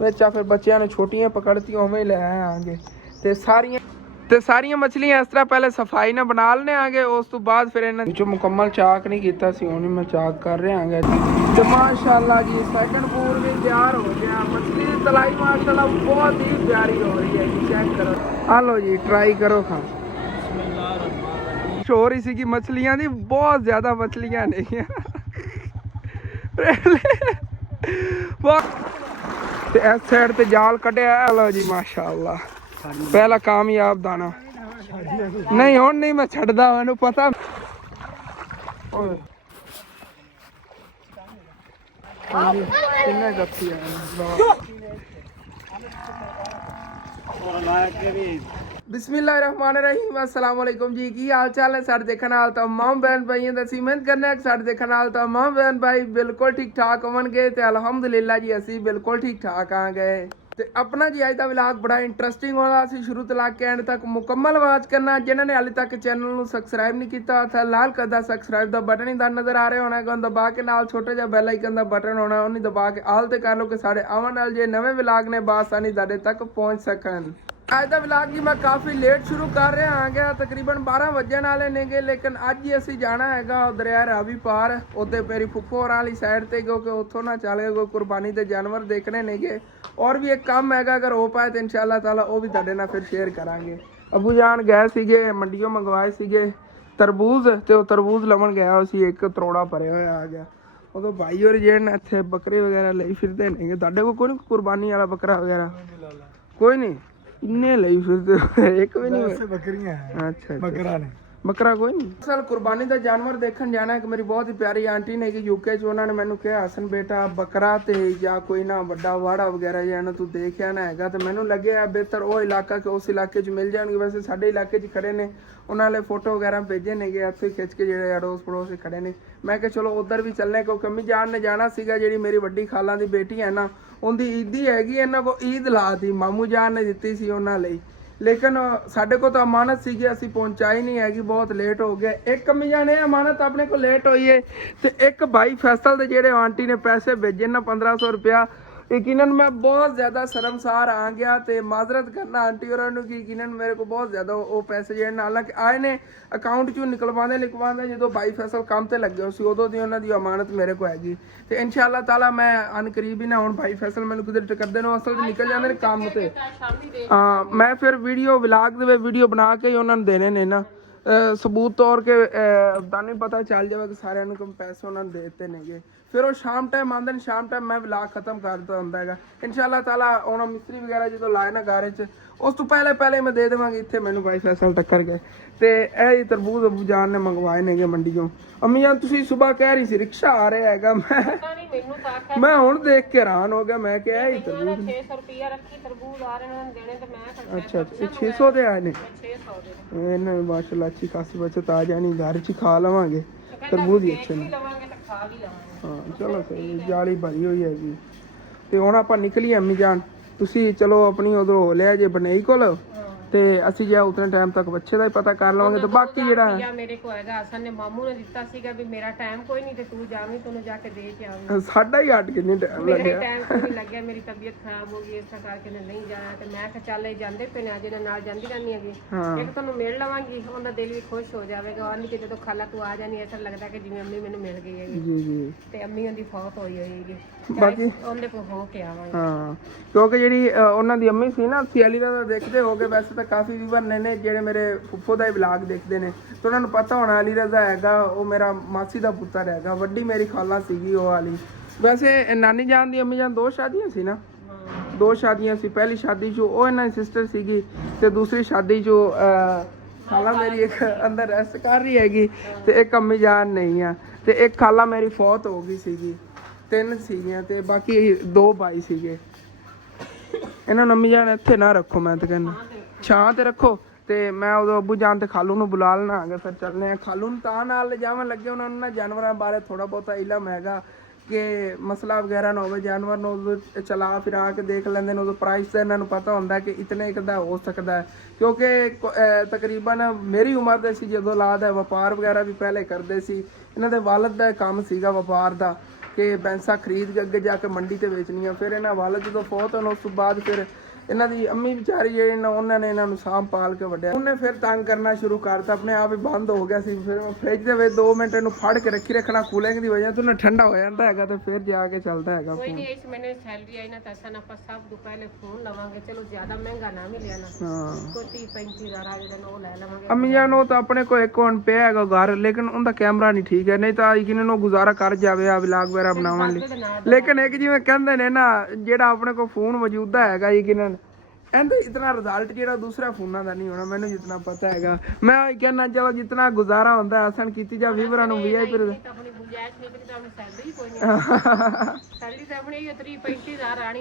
ਵਿੱਚ ਆ ਫਿਰ ਬੱਚਿਆਂ ਨੇ ਛੋਟੀਆਂ ਪਕੜਤੀਆਂ ਉਵੇਂ ਹੀ ਲੈ ਆਵਾਂਗੇ ਤੇ ਸਾਰੀਆਂ ਮੱਛਲੀਆਂ ਇਸ ਤਰ੍ਹਾਂ ਪਹਿਲੇ ਸਫਾਈ ਨਾਲ ਬਣਾ ਲੈਣੇ ਆਗੇ। ਉਸ ਤੋਂ ਬਾਅਦ ਫਿਰ ਇਹਨਾਂ ਵਿੱਚੋਂ ਮੁਕੰਮਲ ਚਾਕ ਨਹੀਂ ਕੀਤਾ ਸੀ, ਹੁਣ ਮੈਂ ਚਾਕ ਕਰ ਰਿਹਾ ਆਂਗਾ ਤੇ ਮਾਸ਼ਾਅੱਲਾ ਜੀ ਸੈਕੰਡ ਪੂਰ ਵੀ ਤਿਆਰ ਹੋ ਗਿਆ। ਮੱਛਲੀ ਦੀ ਤਲਾਈ ਮਾਸ਼ਾਅੱਲਾ ਬਹੁਤ ਹੀ ਪਿਆਰੀ ਹੋ ਰਹੀ ਹੈ ਜੀ, ਚੈੱਕ ਕਰੋ। ਆ ਲਓ ਜੀ ਟਰਾਈ ਕਰੋ ਖਾ। ਹੋ ਰਹੀ ਸੀਗੀ ਮੱਛਲੀਆਂ ਦੀ, ਬਹੁਤ ਜ਼ਿਆਦਾ ਮੱਛਲੀਆਂ ਨੇ ਤੇ ਇਸ ਸਾਈਡ ਤੇ ਜਾਲ ਕੱਢਿਆ। ਲਓ ਜੀ ਮਾਸ਼ਾਅੱਲਾ ਪਹਿਲਾ ਕਾਮਯਾਬ ਦਾਣਾ। ਨਹੀਂ ਹੁਣ ਨਹੀਂ ਮੈਂ ਛੱਡਦਾ, ਮੈਨੂੰ ਪਤਾ। ਕਿੰਨੇ ਗੱਫੀ ਆ ਬਿਸਮਿल्लाहिर्रहमानिर्रहीम अस्सलाम वालेकुम जी। की हाल चाल है सारे देखने वाले तमाम बहन भाई असी मेहनत करने सारे देखने वाले तमाम बहन भाई बिल्कुल ठीक ठाक होवणगे ते अलहमदुलिल्लाह जी असी बिल्कुल ठीक ठाक आ गए। ते अपना जी अज दा व्लॉग बड़ा इंटरस्टिंग होना, असी शुरू तो लाके एंड तक मुकम्मल वाच करना। जिन्होंने हाले तक चैनल को सबसक्राइब नहीं किया तो लाल कलर दा सबसक्राइब दा बटन ही नजर आ रहा होना है, दबा के नाल छोटा जिहा बैल आइकन दा बटन होना उन्हें दबा के आल ते कर लो कि साडे आवन वाले जे नवे व्लॉग ने बासानी तुहाडे तक पहुंच सकन। ਅੱਜ ਦਾ ਵਲੌਗ ਜੀ ਮੈਂ ਕਾਫੀ ਲੇਟ ਸ਼ੁਰੂ ਕਰ ਰਿਹਾ ਹਾਂ, ਤਕਰੀਬਨ 12 ਵਜਣ ਵਾਲੇ ਨੇਗੇ, ਲੇਕਿਨ ਅੱਜ ਹੀ ਅਸੀਂ ਜਾਣਾ ਹੈਗਾ ਦਰਿਆ ਰਾਵੀ ਪਾਰ, ਉੱਥੇ ਮੇਰੀ ਫੁੱਫੋ ਹੋਰਾਂ ਵਾਲੀ ਸਾਈਡ ਤੇ, ਕਿਉਂਕਿ ਉੱਥੋਂ ਨਾ ਚੱਲ ਕੇ ਕੋਈ ਕੁਰਬਾਨੀ ਦੇ ਜਾਨਵਰ ਦੇਖਣੇ ਨੇਗੇ। ਔਰ ਵੀ ਇੱਕ ਕੰਮ ਹੈਗਾ, ਅਗਰ ਹੋ ਪਾਏ ਤਾਂ ਇਨਸ਼ਾਅੱਲਾ ਤਾਲਾ ਉਹ ਵੀ ਤੁਹਾਡੇ ਨਾਲ ਫਿਰ ਸ਼ੇਅਰ ਕਰਾਂਗੇ। ਅੱਬੂ ਜਾਨ ਗਏ ਸੀਗੇ ਮੰਡੀੋਂ ਮੰਗਵਾਏ ਸੀਗੇ ਤਰਬੂਜ਼, ਤੇ ਉਹ ਤਰਬੂਜ਼ ਲਵਣ ਗਿਆ ਸੀ, ਇੱਕ ਤਰੋੜਾ ਭਰਿਆ ਹੋਇਆ ਆ ਗਿਆ। ਉਦੋਂ ਭਾਈ ਹੋਰ ਜਿਹੜੇ ਇੱਥੇ ਬੱਕਰੇ ਵਗੈਰਾ ਲਈ ਫਿਰਦੇ ਨੇਗੇ। ਤੁਹਾਡੇ ਕੋਲ ਕੋਈ ਕੁਰਬਾਨੀ ਵਾਲਾ ਬੱਕਰਾ ਵਗੈਰਾ ਕੋਈ ਨਹੀਂ? इन्ने लई फिरते एक भी नहीं बकरियां हैं। अच्छा बकरा नहीं, बकरा कोई नहीं। असल कुर्बानी का जानवर देखने जाना है। मेरी बहुत ही प्यारी आंटी ने कि यूके च उन्होंने मैंने कहा हसन बेटा बकरा ते या कोई ना बड़ा वाड़ा वगैरह जाना तू देख आना है, तो मैंने लगे बेहतर वो इलाका कि उस इलाके च मिल जाएंगे। वैसे साडे इलाके च खड़े ने, उन्होंने फोटो वगैरह भेजे ने इत्थे खिंच के जो अड़ोस पड़ोस खड़े ने। मैं कहा चलो उधर भी चलने, क्योंकि अम्मी जान ने जाना सीगा, जी मेरी वड्डी खाला की बेटी है ना, उनकी ईदी हैगी, इन्हों को ईद ला दी मामू जान ने दी सी उन्होंने, लेकिन साढ़े को तो अमानत सी असी पहुंचाई नहीं हैगी, बहुत लेट हो गया। एक अम्मी जान अमानत अपने को लेट हुई है, तो एक भाई फैसल के जेडे आंटी ने पैसे भेजे ना 1500 रुपया, यकीनन मैं बहुत ज़्यादा शर्मसार आ गया। तो माजरत करना आंटी और कि यकीनन मेरे को बहुत ज़्यादा वो पैसे जो हालांकि आए ने अकाउंट चो निकलवाते जो भाई फैसल काम से लगे उसी उदों की उन्होंने अमानत मेरे को हैगी। तो इंशाअल्लाह ताला मैं अनकरीब ही ना हूँ भाई फैसल मैंने किधर टकरते हैं असल निकल जाते हैं काम से। हाँ मैं फिर वीडियो व्लॉग दे वीडियो बना के ही उन्होंने देने ने ना सबूत तौर के नहीं पता चल जाए कि सारे पैसे उन्होंने दे दिते ने। फिर वो शाम टाइम आते हैं, शाम टाइम मैं व्लॉग खत्म करता होंगे है इंशाअल्लाह ताला। उन्होंने मिस्त्री वगैरह जो लाए ना गारे च उस तो पहले मैं दे देवांगी। इतने मैंने भाई फैसल टक्कर गए तो यह तरबूज अबू जान ने मंगवाए ने मंडियों। अम्मी जान तुसी सुबह कह रही सी रिक्शा आ रहा है, मैं हुण देख के हैरान हो गया। मैं क्या है तरबूज 600 रुपया रखी तरबूज आ रहे हैं देने तो मैं अच्छा 600 दे आए ने। इन्हें माशाल्लाह अच्छी खासी बचत आ जानी, घर च खा लवांगे तरबूज ही अच्छे ने। हाँ चलो सही जाली भरी हुई हैगी। तो हुण आपां निकलीए अम्मी जान, तुसी चलो अपनी उधरों हो लिया जे बनई कोल ते ਅਸੀਂ ਜੇ ਉਤਨੇ ਟਾਈਮ ਤੱਕ ਬੱਚੇ ਦਾ ਹੀ ਪਤਾ ਕਰ ਲਵਾਂਗੇ। ਤੇ ਬਾਕੀ ਜਿਹੜਾ ਹੈ ਮੇਰੇ ਕੋ ਹੈਗਾ ਹਸਨ ਨੇ ਮਾਮੂ ਨੇ ਦਿੱਤਾ ਸੀਗਾ ਵੀ ਮੇਰਾ ਟਾਈਮ ਕੋਈ ਨਹੀਂ ਤੇ ਤੂੰ ਜਾਵੀਂ ਤੈਨੂੰ ਜਾ ਕੇ ਦੇ ਕੇ ਆਵੀਂ। ਸਾਡਾ ਹੀ ਹਟ ਕਿੰਨੇ ਟਾਈਮ ਲੱਗਿਆ, ਮੇਰਾ ਟਾਈਮ ਕੋਈ ਨਹੀਂ ਲੱਗਿਆ, ਮੇਰੀ ਤਬੀਅਤ ਖਰਾਬ ਹੋ ਗਈ ਇਸ ਕਰਕੇ ਨੇ ਨਹੀਂ ਜਾਣਾ। ਤੇ ਮੈਂ ਕਿਹਾ ਚੱਲ ਇਹ ਜਾਂਦੇ ਪਏ ਨੇ ਜਿਹਦੇ ਨਾਲ ਜਾਂਦੀ ਰਹਿੰਦੀ ਹੈਗੀ, ਇੱਕ ਤੁਹਾਨੂੰ ਮਿਲ ਲਵਾਂਗੀ, ਉਹਦਾ ਦਿਲ ਵੀ ਖੁਸ਼ ਹੋ ਜਾਵੇਗਾ। ਉਹ ਨਹੀਂ ਕਿ ਜਦੋਂ ਖਾਲਾ ਤੂੰ ਆ ਜਾਣੀ ਐਸਾ ਲੱਗਦਾ ਕਿ ਜਿਵੇਂ ਅੰਮੀ ਮੈਨੂੰ ਮਿਲ ਗਈ ਹੈਗੀ। ਜੀ ਜੀ ਤੇ ਅੰਮੀ ਉਹਦੀ ਫੌਤ ਹੋਈ ਹੋਏਗੀ, ਬਾਕੀ ਉਹਦੇ ਕੋਲ ਹੋ ਕੇ ਆਵਾਂਗੇ। ਹਾਂ ਕਿਉਂਕਿ ਜਿਹੜੀ ਉਹਨਾਂ ਦੀ ਅੰਮੀ ਸੀ ਨਾ ਸਿਆਲੀ ਦਾ ਦੇਖਦੇ ਹੋਗੇ, ਵੈਸੇ ਤਾਂ ਕਾਫੀ ਵੀਵਰ ਨੇ ਜਿਹੜੇ ਮੇਰੇ ਫੁੱਫੋ ਦਾ ਹੀ ਵਲੌਗ ਦੇਖਦੇ ਨੇ ਤੇ ਉਹਨਾਂ ਨੂੰ ਪਤਾ ਹੋਣਾ ਅਲੀ ਰਜ਼ਾ ਹੈਗਾ ਉਹ ਮੇਰਾ ਮਾਸੀ ਦਾ ਪੁੱਤਰ ਹੈਗਾ, ਵੱਡੀ ਮੇਰੀ ਖਾਲਾ ਸੀਗੀ ਉਹ ਵਾਲੀ। ਵੈਸੇ ਨਾਨੀ ਜਾਨ ਦੀ ਅੰਮੀ ਜਾਨ ਦੋ ਸ਼ਾਦੀਆਂ ਸੀ ਨਾ, ਦੋ ਸ਼ਾਦੀਆਂ ਸੀ। ਪਹਿਲੀ ਸ਼ਾਦੀ 'ਚ ਉਹ ਇਹਨਾਂ ਦੀ ਸਿਸਟਰ ਸੀਗੀ ਤੇ ਦੂਸਰੀ ਸ਼ਾਦੀ 'ਚ ਖਾਲਾ ਮੇਰੀ ਇੱਕ ਅੰਦਰ ਰੈਸਟ ਕਰ ਰਹੀ ਹੈਗੀ ਤੇ ਇੱਕ ਅੰਮੀ ਜਾਨ ਨਹੀਂ ਆ ਤੇ ਇੱਕ ਖਾਲਾ ਮੇਰੀ ਫੌਤ ਹੋ ਗਈ ਸੀਗੀ। ਤਿੰਨ ਸੀਗੀਆਂ ਤੇ ਬਾਕੀ ਦੋ ਭਾਈ ਸੀਗੇ। ਇਹਨਾਂ ਨੂੰ ਅੰਮੀ ਜਾਨ ਇੱਥੇ ਨਾ ਰੱਖੋ, ਮੈਂ ਤਾਂ ਕਹਿੰਦਾ ਛਾਂ ਤੇ ਰੱਖੋ। ਤੇ ਮੈਂ ਉਦੋਂ ਅੱਬੂ ਜਾਨ ਤੇ ਖਾਲੂ ਨੂੰ ਬੁਲਾ ਲੈਣਾ ਆਗੇ, ਫਿਰ ਚੱਲਨੇ ਆ। ਖਾਲੂ ਨੂੰ ਤਾਂ ਨਾਲ ਲਿਜਾਵਣ ਲੱਗੇ, ਉਹਨਾਂ ਨੂੰ ਨਾ ਜਾਨਵਰਾਂ ਬਾਰੇ ਥੋੜਾ ਬਹੁਤਾ ਇਲਮ ਹੈਗਾ ਕਿ ਮਸਲਾ ਵਗੈਰਾ ਨਾ ਹੋਵੇ। ਜਾਨਵਰ ਨੂੰ ਉਦੋਂ ਚਲਾ ਫਿਰਾ ਕੇ ਦੇਖ ਲੈਂਦੇ ਨੇ, ਉਦੋਂ ਪ੍ਰਾਈਸ ਦਾ ਇਹਨਾਂ ਨੂੰ ਪਤਾ ਹੁੰਦਾ ਕਿ ਇਤਨੇ ਇੱਕ ਦਾ ਹੋ ਸਕਦਾ ਹੈ। ਕਿਉਂਕਿ ਤਕਰੀਬਨ ਮੇਰੀ ਉਮਰ ਦੇ ਸੀ ਜਦੋਂ ਔਲਾਦ ਹੈ, ਵਪਾਰ ਵਗੈਰਾ ਵੀ ਪਹਿਲੇ ਕਰਦੇ ਸੀ। ਇਹਨਾਂ ਦੇ ਵਾਲਦ ਦਾ ਕੰਮ ਸੀਗਾ ਵਪਾਰ ਦਾ। ਕਿ ਬੈਂਸਾਂ ਖਰੀਦ ਕੇ ਅੱਗੇ ਜਾ ਕੇ ਮੰਡੀ ਤੇ ਵੇਚਣੀਆਂ। ਫਿਰ ਇਹਨਾਂ ਵਾਲਦ ਜਦੋਂ ਫੌਤ ਹੋਣ ਉਸ ਤੋਂ ਬਾਅਦ ਫਿਰ ਇਹਨਾਂ ਦੀ ਅੰਮੀ ਵਿਚਾਰੀ ਜਿਹੜੀ ਨਾ ਉਹਨਾਂ ਨੇ ਇਹਨਾਂ ਨੂੰ ਸਾਂਭ ਪਾਲ ਕੇ ਵੱਢਿਆ। ਉਹਨੇ ਫਿਰ ਤੰਗ ਕਰਨਾ ਸ਼ੁਰੂ ਕਰਤਾ, ਆਪਣੇ ਆਪ ਹੀ ਬੰਦ ਹੋ ਗਿਆ ਸੀ। ਫਿਰ ਫ੍ਰਿਜ ਦੇ ਵਿੱਚ 2 ਮਿੰਟ ਇਹਨੂੰ ਫੜ ਕੇ ਰੱਖਣਾ, ਕੂਲਿੰਗ ਦੀ ਵਜ੍ਹਾ ਤੋਂ ਨਾ ਠੰਡਾ ਹੋ ਜਾਂਦਾ ਹੈਗਾ ਤੇ ਫਿਰ ਜਾ ਕੇ ਚੱਲਦਾ ਹੈਗਾ। ਕੋਈ ਨਹੀਂ, ਇਸ ਮਹੀਨੇ ਸੈਲਰੀ ਆਈ ਨਾ ਤਾਂ ਅਸਾਂ ਆਪਾਂ ਸਭ ਤੋਂ ਪਹਿਲੇ ਫੋਨ ਲਵਾਂਗੇ। ਚਲੋ ਜ਼ਿਆਦਾ ਮਹਿੰਗਾ ਨਾ ਮਿਲਿਆ ਨਾ, ਕੋਈ 30-35 ਹਜ਼ਾਰ ਆ ਜਿਹੜਾ ਉਹ ਲੈ ਲਵਾਂਗੇ। ਅੰਮੀ ਜਾਨ ਉਹ ਤਾਂ ਆਪਣੇ ਕੋਲ ਇੱਕ ਹੁਣ ਪਿਆ ਹੈਗਾ ਘਰ, ਲੇਕਿਨ ਉਹਦਾ ਕੈਮਰਾ ਨਹੀਂ ਠੀਕ ਹੈ, ਨਹੀਂ ਤਾਂ ਕਿਨੇ ਨੂੰ ਗੁਜ਼ਾਰਾ ਕਰ ਜਾਵੇ ਆ ਵਲੌਗ ਵਗੈਰਾ ਬਣਾਉਣ ਲਈ। ਲੇਕਿਨ ਇੱਕ ਜਿਵੇਂ ਕਹਿੰਦੇ ਨੇ ਨਾ, ਜਿਹੜਾ ਆਪਣੇ ਕੋਲ ਫੋਨ ਮੌਜੂਦਾ ਹੈਗਾ ਯਕੀਨਨ ਇਹਦਾ ਇਤਨਾ ਰਿਜ਼ਲਟ ਜਿਹੜਾ ਦੂਸਰਾ ਫੋਨਾਂ ਦਾ ਨਹੀਂ ਹੋਣਾ, ਮੈਨੂੰ ਜਿਤਨਾ ਪਤਾ ਹੈਗਾ। ਮੈਂ ਕਹਿੰਦਾ ਚਲੋ ਜਿਤਨਾ ਗੁਜ਼ਾਰਾ ਹੁੰਦਾ ਆਸਾਨ ਕੀਤੀ ਜਾ ਵੀਵਰਾਂ ਨੂੰ VIP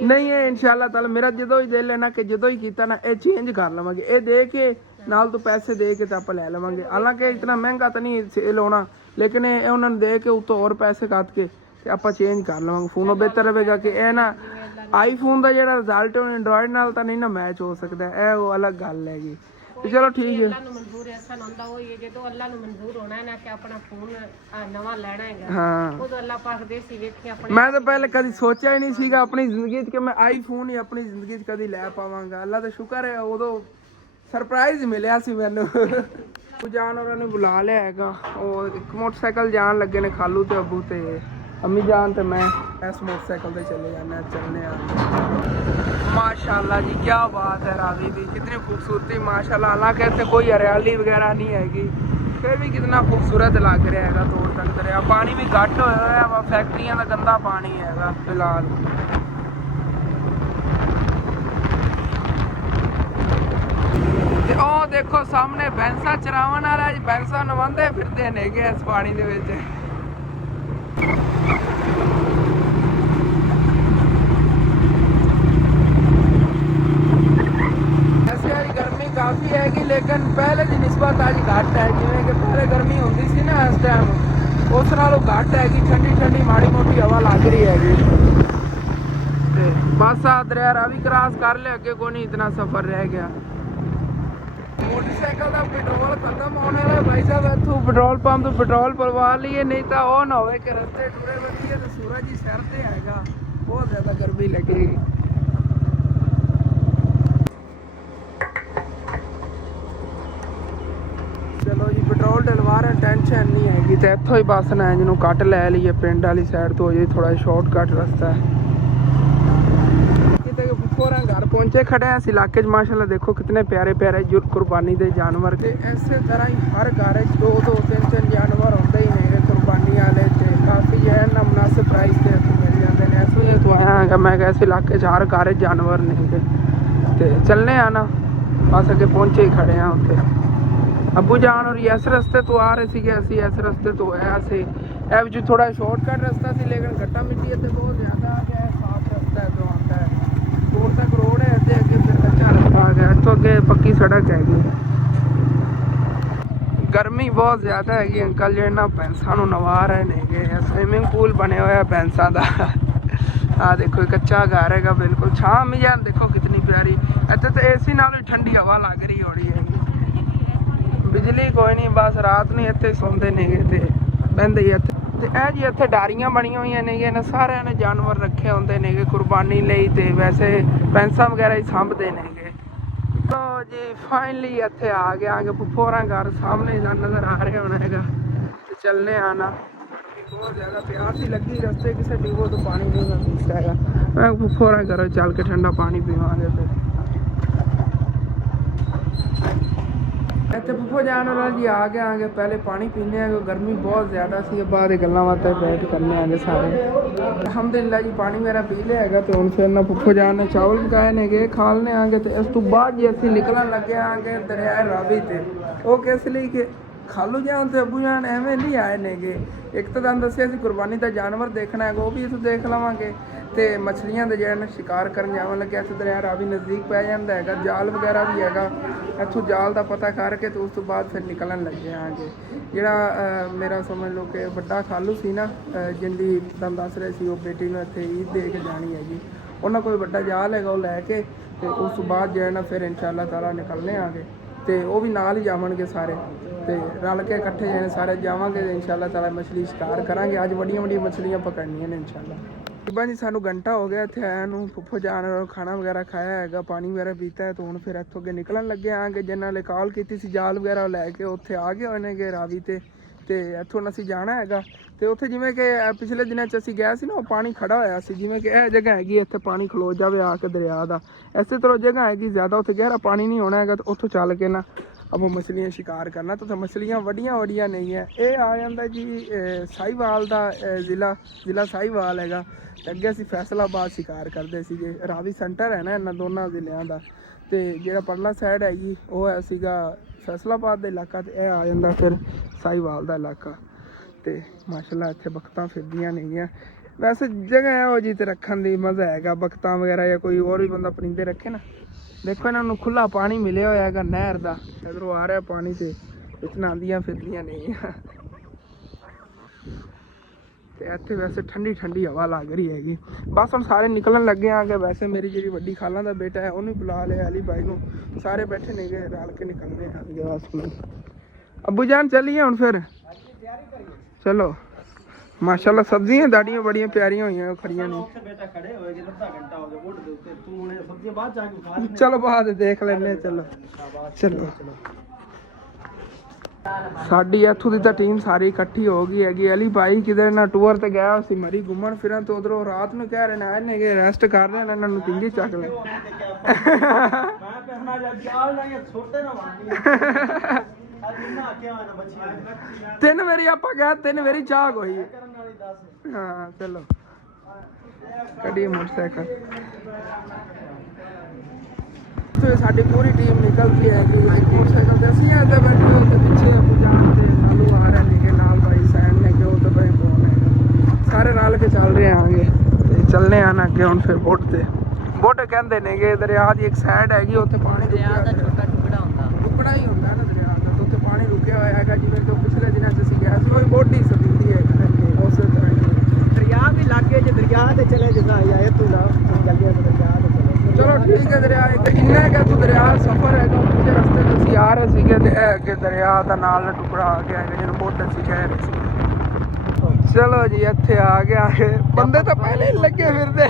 ਨਹੀਂ ਇਹ ਇਨਸ਼ਾਅੱਲਾ ਤਾਲਾ ਮੇਰਾ ਜਦੋਂ ਹੀ ਦਿਲ ਹੈ ਨਾ ਕਿ ਜਦੋਂ ਹੀ ਕੀਤਾ ਨਾ ਇਹ ਚੇਂਜ ਕਰ ਲਵਾਂਗੇ। ਇਹ ਦੇ ਕੇ ਨਾਲ ਤੋਂ ਪੈਸੇ ਦੇ ਕੇ ਤਾਂ ਆਪਾਂ ਲੈ ਲਵਾਂਗੇ। ਹਾਲਾਂਕਿ ਇਤਨਾ ਮਹਿੰਗਾ ਤਾਂ ਨਹੀਂ ਸੇਲ ਹੋਣਾ, ਲੇਕਿਨ ਇਹ ਉਹਨਾਂ ਨੂੰ ਦੇ ਕੇ ਉੱਤੋਂ ਹੋਰ ਪੈਸੇ ਕੱਟ ਕੇ ਤੇ ਆਪਾਂ ਚੇਂਜ ਕਰ ਲਵਾਂਗੇ। ਫੋਨ ਉਹ ਬਿਹਤਰ ਰਹੇਗਾ ਕਿ ਇਹ ਨਾ ਆਈਫੋਨ ਦਾ ਜਿਹੜਾ ਰਿਜ਼ਲਟ ਉਹ ਐਂਡਰੋਇਡ ਨਾਲ ਤਾਂ ਨਹੀਂ ਨਾ ਮੈਚ ਹੋ ਸਕਦਾ, ਇਹ ਉਹ ਅਲੱਗ ਗੱਲ ਹੈਗੀ। ਤੇ ਚਲੋ ਠੀਕ ਹੈ, ਅੱਲਾ ਨੂੰ ਮਨਜ਼ੂਰ ਹੈ ਸਾਨੂੰ ਹੁੰਦਾ ਉਹ ਹੀ ਜਦੋਂ ਅੱਲਾ ਨੂੰ ਮਨਜ਼ੂਰ ਹੋਣਾ ਹੈ ਨਾ ਕਿ ਆਪਣਾ ਫੋਨ ਨਵਾਂ ਲੈਣਾ ਹੈਗਾ। ਹਾਂ ਉਦੋਂ ਅੱਲਾ ਪਾਕ ਦੇ ਸੀ ਵੇਖੀ ਆਪਣੇ। ਮੈਂ ਤਾਂ ਪਹਿਲੇ ਕਦੀ ਸੋਚਿਆ ਹੀ ਨਹੀਂ ਸੀਗਾ ਆਪਣੀ ਜ਼ਿੰਦਗੀ 'ਚ ਕਿ ਮੈਂ ਆਈਫੋਨ ਹੀ ਆਪਣੀ ਜ਼ਿੰਦਗੀ 'ਚ ਕਦੀ ਲੈ ਪਾਵਾਂਗਾ। ਅੱਲਾ ਦਾ ਸ਼ੁਕਰ ਹੈ ਉਦੋਂ ਸਰਪ੍ਰਾਈਜ਼ ਮਿਲਿਆ ਸੀ ਮੈਨੂੰ। ਉਹ ਜਾਨ ਉਹਨਾਂ ਨੇ ਬੁਲਾ ਲਿਆ ਹੈਗਾ, ਉਹ ਇੱਕ ਮੋਟਰਸਾਈਕਲ ਜਾਣ ਲੱਗੇ ਨੇ ਖਾਲੂ ਤੇ ਅੱਬੂ ਤੇ ਅੰਮੀ ਜਾਨ ਤੇ ਮੈਂ ਇਸ ਮੋਟਰਸਾਈਕਲ ਤੇ ਚਲੇ ਜਾਣਾ ਚੱਲਨੇ ਆ। ਮਾਸ਼ਾਅੱਲਾ जी क्या बात है राजी दी, कितनी खूबसूरती माशाल्लाह। हालांकि इतने कोई हरियाली वगैरह नहीं हैगी, फिर भी कितना खूबसूरत लग रहा है तोड़ तक दरिया। पानी भी घट होया है, फैक्ट्रियां का गंदा पानी है फिलहाल। ਉਹ ਦੇਖੋ ਸਾਹਮਣੇ ਬੈਂਸਾ ਚਰਾਵਣ ਵਾਲਾ ਜੀ, ਬੈਂਸਾ ਨਵਾਂਦੇ ਫਿਰਦੇ ਨੇਗੇ ਇਸ ਪਾਣੀ ਦੇ ਵਿੱਚ। गर्मी काफ़ी हैगी, लेकिन पहले की निस्बत आज घट है। जिमें कि पहले गर्मी होती सी ना इस टाइम, उस नालों घट हैगी। ठंडी ठंडी माड़ी मोटी हवा लग रही हैगी। बस आ दरिया रावी क्रॉस कर ले, अगे को नहीं इतना सफर रह गया। मोटरसाइकिल का पेट्रोल खत्म होने वाला भाई साहब, इतों पेट्रोल पंप तो पेट्रोल भरवा लीए, नहीं तो वह ना हो कि रस्ते टुरे बैठिए तो सूरज ही सिर से आएगा, बहुत ज़्यादा गर्मी लगेगी। चलो जी पेट्रोल डलवा रहे, टेंशन नहीं हैगी। तो इतों ही बस ना जिन्होंने कट लै लीए पिंड वाली साइड तो जी थोड़ा शॉर्टकट रस्ता है। कितने फुफोरा घर पहुंचे खड़े हैं इस इलाके च। माशाल्लाह देखो कितने प्यारे प्यारे कुर्बानी के जानवर। तो इस तरह ही हर घर 2-3 जानवर होंगे ही ने कुर्बानी वाले। काफ़ी जो है ना मुनासिब प्राइस से मिल जाते हैं। इस वजह तो आया है मैं इस इलाके हर घर जानवर ने। तो चलने आना बस अगे पहुंचे ही खड़े हैं उत्थे। अबू जान और इस रस्ते तो आ रहे थे, असी इस रस्ते तो आया से। यह थोड़ा शॉर्टकट रास्ता सी, लेकिन गट्टा मिट्टी है बहुत ज़्यादा आ गया है। साफ रास्ता है जो आता है, दूर तक रोड है, अगे फिर कच्चा रास्ता आ गया। इतों अगे पक्की सड़क हैगी। गर्मी बहुत ज़्यादा हैगी। अंकल जो ना भैंसा नवा रहे ने, स्विमिंग पूल बने हुए भैंसा का। आ देखो कच्चा घर है बिल्कुल। छां भी जान देखो कितनी प्यारी। इतने तो AC नालों ठंडी हवा लग रही हो रही है। बिजली कोई नहीं, बस रात नहीं इतने सौंदे नेगे ते बहते ही इतने। तो यह जी इतने डारियां बनी हुई ने, सारे ने जानवर रखे होंगे ने कुर्बानी लई। ते वैसे भैंसा वगैरह ही सांभते नेगे। तो जी फाइनली इतने आ गया कि फुफोरा घर सामने नज़र आ रहे होना है। तो चलने आना बहुत ज़्यादा प्यास ही लगी रस्ते किसी डिगो तो पानी नहीं मैं पीता है। मैं फुफोरा घरों चल के ठंडा पानी पीवांगे। फिर इतने फुफो जान वाला जी आ गए आगे, पहले पानी पीने आगे। गर्मी बहुत ज़्यादा सी, बाद गल्लां बातें बैठ करने आगे सारे। अलहमदुलिल्लाह जी पानी मेरा पी लिया है। तो हम फिर ना फुफो जान ने चावल पकाए ने गए खाने आगे। तो इस तो बाद जी असीं निकलन लगे आगे दरिया रावी ते। वो किस लिए कि खालू जान तो अबू जान एवें नहीं आए नेगे। एक तो तुहानूं दस्सिया सी कुर्बानी का जानवर देखना है, वो भी इत्थों देख लवांगे। तो मछलियां दे जिहड़े शिकार करन जावन लगे। इत्थे दरिया रावी नज़दीक पै जांदा हैगा, जाल वगैरह भी हैगा। इत्थों जाल का पता करके तो उस तो बाद फिर निकलन लगे आगे। जिहड़ा मेरा समझ लो कि वड्डा खालू सी ना, जिंदी तुहानूं दस रहे सी वो बेटी नूं इत्थे ईद दे के जानी हैगी। उन्हां कोई वड्डा जाल हैगा, वो लैके तो उस तो बाद जो है ना फिर इंशाअल्लाह ताला निकलने आगे। तो वो भी नाल ही जावणगे सारे। ਤੇ ਰਲ ਕੇ ਇਕੱਠੇ ਜਾਣੇ ਸਾਰੇ ਜਾਵਾਂਗੇ ਤੇ ਇਨਸ਼ਾਅੱਲਾ ਤਾਲਾ ਮਛਲੀ ਸ਼ਿਕਾਰ ਕਰਾਂਗੇ। ਅੱਜ ਵੱਡੀਆਂ ਵੱਡੀਆਂ ਮਛਲੀਆਂ ਪਕੜਨੀਆਂ ਨੇ ਇਨਸ਼ਾਅੱਲਾ। ਬਸ ਜੀ ਸਾਨੂੰ ਘੰਟਾ ਹੋ ਗਿਆ ਇੱਥੇ ਆਇਆ ਨੂੰ, ਫੁੱਫੋ ਜਾਣ ਖਾਣਾ ਵਗੈਰਾ ਖਾਇਆ ਹੈਗਾ, ਪਾਣੀ ਵਗੈਰਾ ਪੀਤਾ ਹੈ, ਤੇ ਹੁਣ ਫਿਰ ਇੱਥੋਂ ਅੱਗੇ ਨਿਕਲਣ ਲੱਗੇ ਆਂਗੇ। ਜਿਨ੍ਹਾਂ ਨੇ ਕਾਲ ਕੀਤੀ ਸੀ ਜਾਲ ਵਗੈਰਾ ਲੈ ਕੇ ਉੱਥੇ ਆ ਗਏ ਹੋਏ ਨੇਗੇ ਰਾਵੀ ਤੇ ਇੱਥੋਂ ਅਸੀਂ ਜਾਣਾ ਹੈਗਾ। ਤੇ ਉੱਥੇ ਜਿਵੇਂ ਕਿ ਪਿਛਲੇ ਦਿਨਾਂ 'ਚ ਅਸੀਂ ਗਏ ਸੀ ਨਾ, ਉਹ ਪਾਣੀ ਖੜਾ ਹੋਇਆ ਸੀ, ਜਿਵੇਂ ਕਿ ਇਹ ਜਗ੍ਹਾ ਹੈਗੀ ਇੱਥੇ ਪਾਣੀ ਖਲੋ ਜਾਵੇ ਆ ਕੇ ਦਰਿਆ ਦਾ, ਇਸੇ ਤਰ੍ਹਾਂ ਜਗ੍ਹਾ ਹੈਗੀ ਜ਼ਿਆਦਾ ਉੱਥੇ ਗਹਿਰਾ ਪਾਣੀ ਨਹੀਂ ਹੋਣਾ ਹੈਗਾ। ਤੇ ਉੱਥੋਂ ਚੱਲ ਕੇ ਨਾ ਆਪਾਂ ਮਛਲੀਆਂ ਸ਼ਿਕਾਰ ਕਰਨਾ। ਤੇ ਉੱਥੇ ਮਛਲੀਆਂ ਵੱਡੀਆਂ ਨਹੀਂ ਹੈ। ਇਹ ਆ ਜਾਂਦਾ ਜੀ ਸਾਹੀਵਾਲ ਦਾ ਜ਼ਿਲ੍ਹਾ ਸਾਹੀਵਾਲ ਹੈਗਾ। ਤੇ ਅੱਗੇ ਅਸੀਂ ਫੈਸਲਾਬਾਦ ਸ਼ਿਕਾਰ ਕਰਦੇ ਸੀਗੇ। ਰਾਵੀ ਸੈਂਟਰ ਹੈ ਨਾ ਇਹਨਾਂ ਦੋਨਾਂ ਜ਼ਿਲ੍ਹਿਆਂ ਦਾ, ਤੇ ਜਿਹੜਾ ਪਰਲਾ ਸਾਈਡ ਹੈਗੀ ਉਹ ਹੈ ਸੀਗਾ ਫੈਸਲਾਬਾਦ ਦਾ ਇਲਾਕਾ, ਤੇ ਇਹ ਆ ਜਾਂਦਾ ਫਿਰ ਸਾਹੀਵਾਲ ਦਾ ਇਲਾਕਾ। ਤੇ ਮਾਸ਼ਾਅੱਲਾ ਇੱਥੇ ਬਖਤਾਂ ਫਿਰਦੀਆਂ ਨੇਗੀਆਂ। ਵੈਸੇ ਜਗ੍ਹਾ ਇਹੋ ਜਿਹੀ ਤੇ ਰੱਖਣ ਦੀ ਮਜ਼ਾ ਹੈਗਾ, ਬਖਤਾਂ ਵਗੈਰਾ ਜਾਂ ਕੋਈ ਹੋਰ ਵੀ ਬੰਦਾ ਪਰਿੰਦੇ ਰੱਖੇ ਨਾ। ਦੇਖੋ ਇਹਨਾਂ ਨੂੰ ਖੁੱਲਾ ਪਾਣੀ ਮਿਲਿਆ ਹੋਇਆ ਹੈਗਾ ਨਹਿਰ ਦਾ, ਇੱਧਰੋਂ ਆ ਰਿਹਾ ਪਾਣੀ ਤੇ ਵਿੱਚ ਨਹਾਉਂਦੀਆਂ ਫਿਰਦੀਆਂ ਨੇਗੀਆਂ। ਤੇ ਇੱਥੇ ਵੈਸੇ ਠੰਡੀ ਹਵਾ ਲੱਗ ਰਹੀ ਹੈਗੀ। ਬਸ ਹੁਣ ਸਾਰੇ ਨਿਕਲਣ ਲੱਗੇ ਆਂਗੇ। ਵੈਸੇ ਮੇਰੀ ਜਿਹੜੀ ਵੱਡੀ ਖਾਲਾਂ ਦਾ ਬੇਟਾ ਹੈ ਉਹਨੂੰ ਬੁਲਾ ਲਿਆ, ਅਲੀ ਭਾਈ ਨੂੰ, ਸਾਰੇ ਬੈਠੇ ਨੇਗੇ, ਰਲ ਕੇ ਨਿਕਲਦੇ ਆਂਗੇ। ਬਸ ਹੁਣ ਅੱਬੂ ਜਾਨ ਚੱਲੀਏ ਹੁਣ ਫਿਰ। ਚਲੋ ਮਾਸ਼ਾਅੱਲਾ ਸਬਜ਼ੀਆਂ ਦਾੜੀਆਂ ਬੜੀਆਂ ਪਿਆਰੀਆਂ ਹੋਈਆਂ ਖੜੀਆਂ ਨੇ। ਚਲੋ ਬਾਅਦ ਦੇਖ ਲੈਂਦੇ। ਚਲੋ ਸਾਡੀ ਇੱਥੋਂ ਦੀ ਤਾਂ ਟੀਮ ਸਾਰੀ ਇਕੱਠੀ ਹੋ ਗਈ ਹੈਗੀ। ਅਲੀ ਭਾਈ ਕਿਧਰ ਨਾ ਟੂਰ ਤੇ ਗਿਆ ਸੀ ਮਰੀ ਘੁੰਮਣ ਫਿਰਨ, ਤੋਂ ਉਧਰੋਂ ਰਾਤ ਨੂੰ ਕਹਿ ਰਹੇ ਨੇ ਆਏ ਨੇ ਕਿ ਰੈਸਟ ਕਰ ਰਹੇ ਨੇ, ਇਹਨਾਂ ਨੂੰ ਪਿੰਗੀ ਚੱਕ ਲੈ। ਤਿੰਨ ਵਾਰੀ ਆਪਾਂ ਗਏ, 3 ਵਾਰੀ ਚਾਹ ਹੋਈ। ਹਾਂ ਚਲੋ ਕੱਢੀਏ ਮੋਟਰਸਾਈਕਲ। ਸਾਡੀ ਪੂਰੀ ਟੀਮ ਨਿਕਲ ਗਈ ਹੈਗੀ ਮੋਟਰਸਾਈਕਲ ਤੇ। ਅਸੀਂ ਇੱਥੇ ਬੈਠੇ ਹੋ ਤੇ ਪਿੱਛੇ ਆਪੂ ਜਾਣ ਤੇ ਨਾਲੂ ਆ ਰਹੇ ਨੇਗੇ ਨਾਲ, ਭਾਈ ਸੈਨ ਨੇ ਕਿ ਉਹ ਤਾਂ ਭਾਈ ਫੋਨ ਹੈਗਾ। ਸਾਰੇ ਰਲ ਕੇ ਚੱਲ ਰਹੇ ਆਂਗੇ ਤੇ ਚੱਲਨੇ ਆ ਨਾ ਅੱਗੇ ਹੁਣ ਫਿਰ ਬੋਟ ਤੇ। ਬੋਟ ਕਹਿੰਦੇ ਨੇਗੇ ਦਰਿਆ ਦੀ ਇੱਕ ਸਾਈਡ ਹੈਗੀ, ਉੱਥੇ ਪਾਣੀ ਦਰਿਆ ਦਾ ਛੋਟਾ ਟੁਕੜਾ ਹੀ ਹੁੰਦਾ ਨਾ ਦਰਿਆ ਦਾ, ਤੇ ਉੱਥੇ ਪਾਣੀ ਰੁਕਿਆ ਹੋਇਆ ਹੈਗਾ। ਜਿਵੇਂ ਕਿ ਪਿਛਲੇ ਦਿਨਾਂ 'ਚ ਅਸੀਂ ਗਏ ਸੀ, ਉਹ ਬੋਟ ਹੀ ਸਬੀਤੀ ਹੈ ਉਸੇ ਤਰ੍ਹਾਂ ਹੀ ਦਰਿਆ ਵੀ ਲਾਗੇ ਜੇ ਦਰਿਆ ਤੇ ਚਲੇ ਜਿੰਨਾ ਆਏ ਤੂੰ ਨਾ ਜਲਦੀ ਦਰਿਆ ਤੇ ਚਲੇ। ਚਲੋ ਠੀਕ ਹੈ। ਦਰਿਆ ਇੰਨਾ ਕਿ ਤੂੰ ਦਰਿਆ ਸਫ਼ਰ ਹੈਗਾ, ਪਿੱਛੇ ਰਸਤੇ 'ਚ ਅਸੀਂ ਆ ਰਹੇ ਸੀਗੇ ਤੇ ਇਹ ਅੱਗੇ ਦਰਿਆ ਦਾ ਨਾਲ ਦਾ ਟੁਕੜਾ ਆ ਗਿਆ ਹੈਗਾ ਜਿਹਨੂੰ ਬੋਟ ਅਸੀਂ ਕਹਿ ਰਹੇ ਸੀ। ਚਲੋ ਜੀ ਇੱਥੇ ਆ ਗਿਆ। ਬੰਦੇ ਤਾਂ ਪਹਿਲੇ ਹੀ ਲੱਗੇ ਫਿਰਦੇ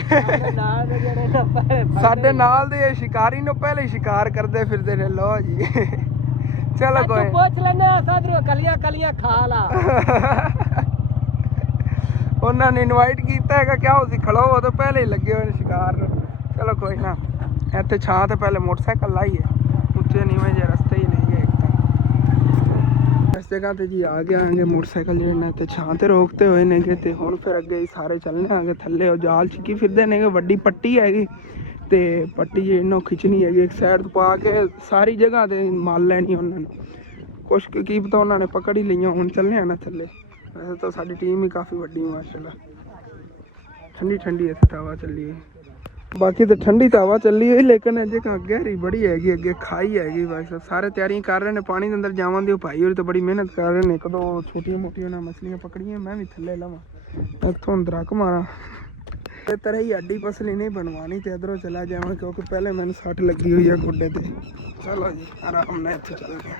ਸਾਡੇ ਨਾਲ ਦੇ ਸ਼ਿਕਾਰੀ ਨੂੰ ਪਹਿਲੇ ਹੀ ਸ਼ਿਕਾਰ ਕਰਦੇ ਫਿਰਦੇ ਨੇ। ਲੋ ਜੀ ਚਲੋ ਕੋਈ ਪੁੱਛ ਲੈਣੇ ਸਾਧਰੋਂ ਕਲੀਆਂ ਖਾ ਲਾ। ਉਹਨਾਂ ਨੇ ਇਨਵਾਈਟ ਕੀਤਾ ਹੈਗਾ ਕਿਹਾ ਤੁਸੀਂ ਖੜੋ, ਉਹ ਤਾਂ ਪਹਿਲੇ ਹੀ ਲੱਗੇ ਹੋਏ ਨੇ ਸ਼ਿਕਾਰ ਨੂੰ। ਚਲੋ ਕੋਈ ਨਾ, ਇੱਥੇ ਛਾਂ ਤੇ ਪਹਿਲੇ ਮੋਟਰਸਾਈਕਲ ਲਾਈਏ, ਉੱਚੇ ਨੀਵੇਂ ਜਿਹੇ ਰਸਤੇ ਹੀ ਨਹੀਂ ਗਏ ਇੱਕ ਤਾਂ ਇਸ ਜਗ੍ਹਾ ਤੇ ਜੀ ਆ ਗਏ ਆਂਗੇ। ਮੋਟਰਸਾਈਕਲ ਜਿਹੜੇ ਨੇ ਤੇ ਛਾਂ ਤੇ ਰੋਕਤੇ ਹੋਏ ਨੇਗੇ। ਤੇ ਹੁਣ ਫਿਰ ਅੱਗੇ ਸਾਰੇ ਚੱਲਣੇ ਆਂਗੇ ਥੱਲੇ। ਉਹ ਜਾਲ ਛਿੱਕੀ ਫਿਰਦੇ ਨੇਗੇ, ਵੱਡੀ ਪੱਟੀ ਹੈਗੀ ਤੇ ਪੱਟੀ ਜਿਹਨੂੰ ਖਿੱਚਣੀ ਹੈਗੀ ਇੱਕ ਸਾਈਡ ਤੋਂ ਪਾ ਕੇ ਸਾਰੀ ਜਗ੍ਹਾ ਤੇ ਮਲ ਲੈਣੀ ਉਹਨਾਂ ਨੇ। ਕੁਛ ਕੀ ਪਤਾ ਉਹਨਾਂ ਨੇ ਪਕੜ ਹੀ ਲਈਆਂ। ਹੁਣ ਚੱਲਣੇ ਆ ਨਾ ਥੱਲੇ। ਵੈਸੇ ਤਾਂ ਸਾਡੀ ਟੀਮ ਹੀ ਕਾਫੀ ਵੱਡੀ ਮਾਸ਼ਾਅੱਲਾ। ਠੰਡੀ ਇੱਥੇ ਹਵਾ ਚੱਲੀ ਹੈ। ਬਾਕੀ ਤਾਂ ਠੰਡੀ ਤਾਂ ਹਵਾ ਚੱਲੀ ਹੋਈ, ਲੇਕਿਨ ਅਜੇ ਗਹਿਰੀ ਬੜੀ ਹੈਗੀ, ਅੱਗੇ ਖਾਈ ਹੈਗੀ। ਬਸ ਸਾਰੇ ਤਿਆਰੀਆਂ ਕਰ ਰਹੇ ਨੇ ਪਾਣੀ ਦੇ ਅੰਦਰ ਜਾਵਾਂ ਦੀ। ਉਹ ਭਾਈ ਹੋਰੀ ਤਾਂ ਬੜੀ ਮਿਹਨਤ ਕਰ ਰਹੇ ਨੇ। ਇੱਕ ਦੋ ਛੋਟੀਆਂ ਮੋਟੀਆਂ ਨਾਲ ਮਛਲੀਆਂ ਪਕੜੀਆਂ, ਮੈਂ ਵੀ ਥੱਲੇ ਲਵਾਂ ਇੱਥੋਂ ਅੰਦਰ ਰੱਖ ਮਾਰਾਂ। ਇਸ ਤਰ੍ਹਾਂ ਹੀ ਹੱਡੀ ਪਸਲੀ ਨਹੀਂ ਬਣਵਾਉਣੀ ਤੇ ਇੱਧਰੋਂ ਚਲਾ ਜਾਵਾਂ, ਕਿਉਂਕਿ ਪਹਿਲੇ ਮੈਨੂੰ ਸੱਟ ਲੱਗੀ ਹੋਈ ਆ ਗੋਡੇ ਤੇ। ਚਲੋ ਜੀ ਆਰਾਮ ਨਾਲ ਇੱਥੇ ਚੱਲ ਰਿਹਾ।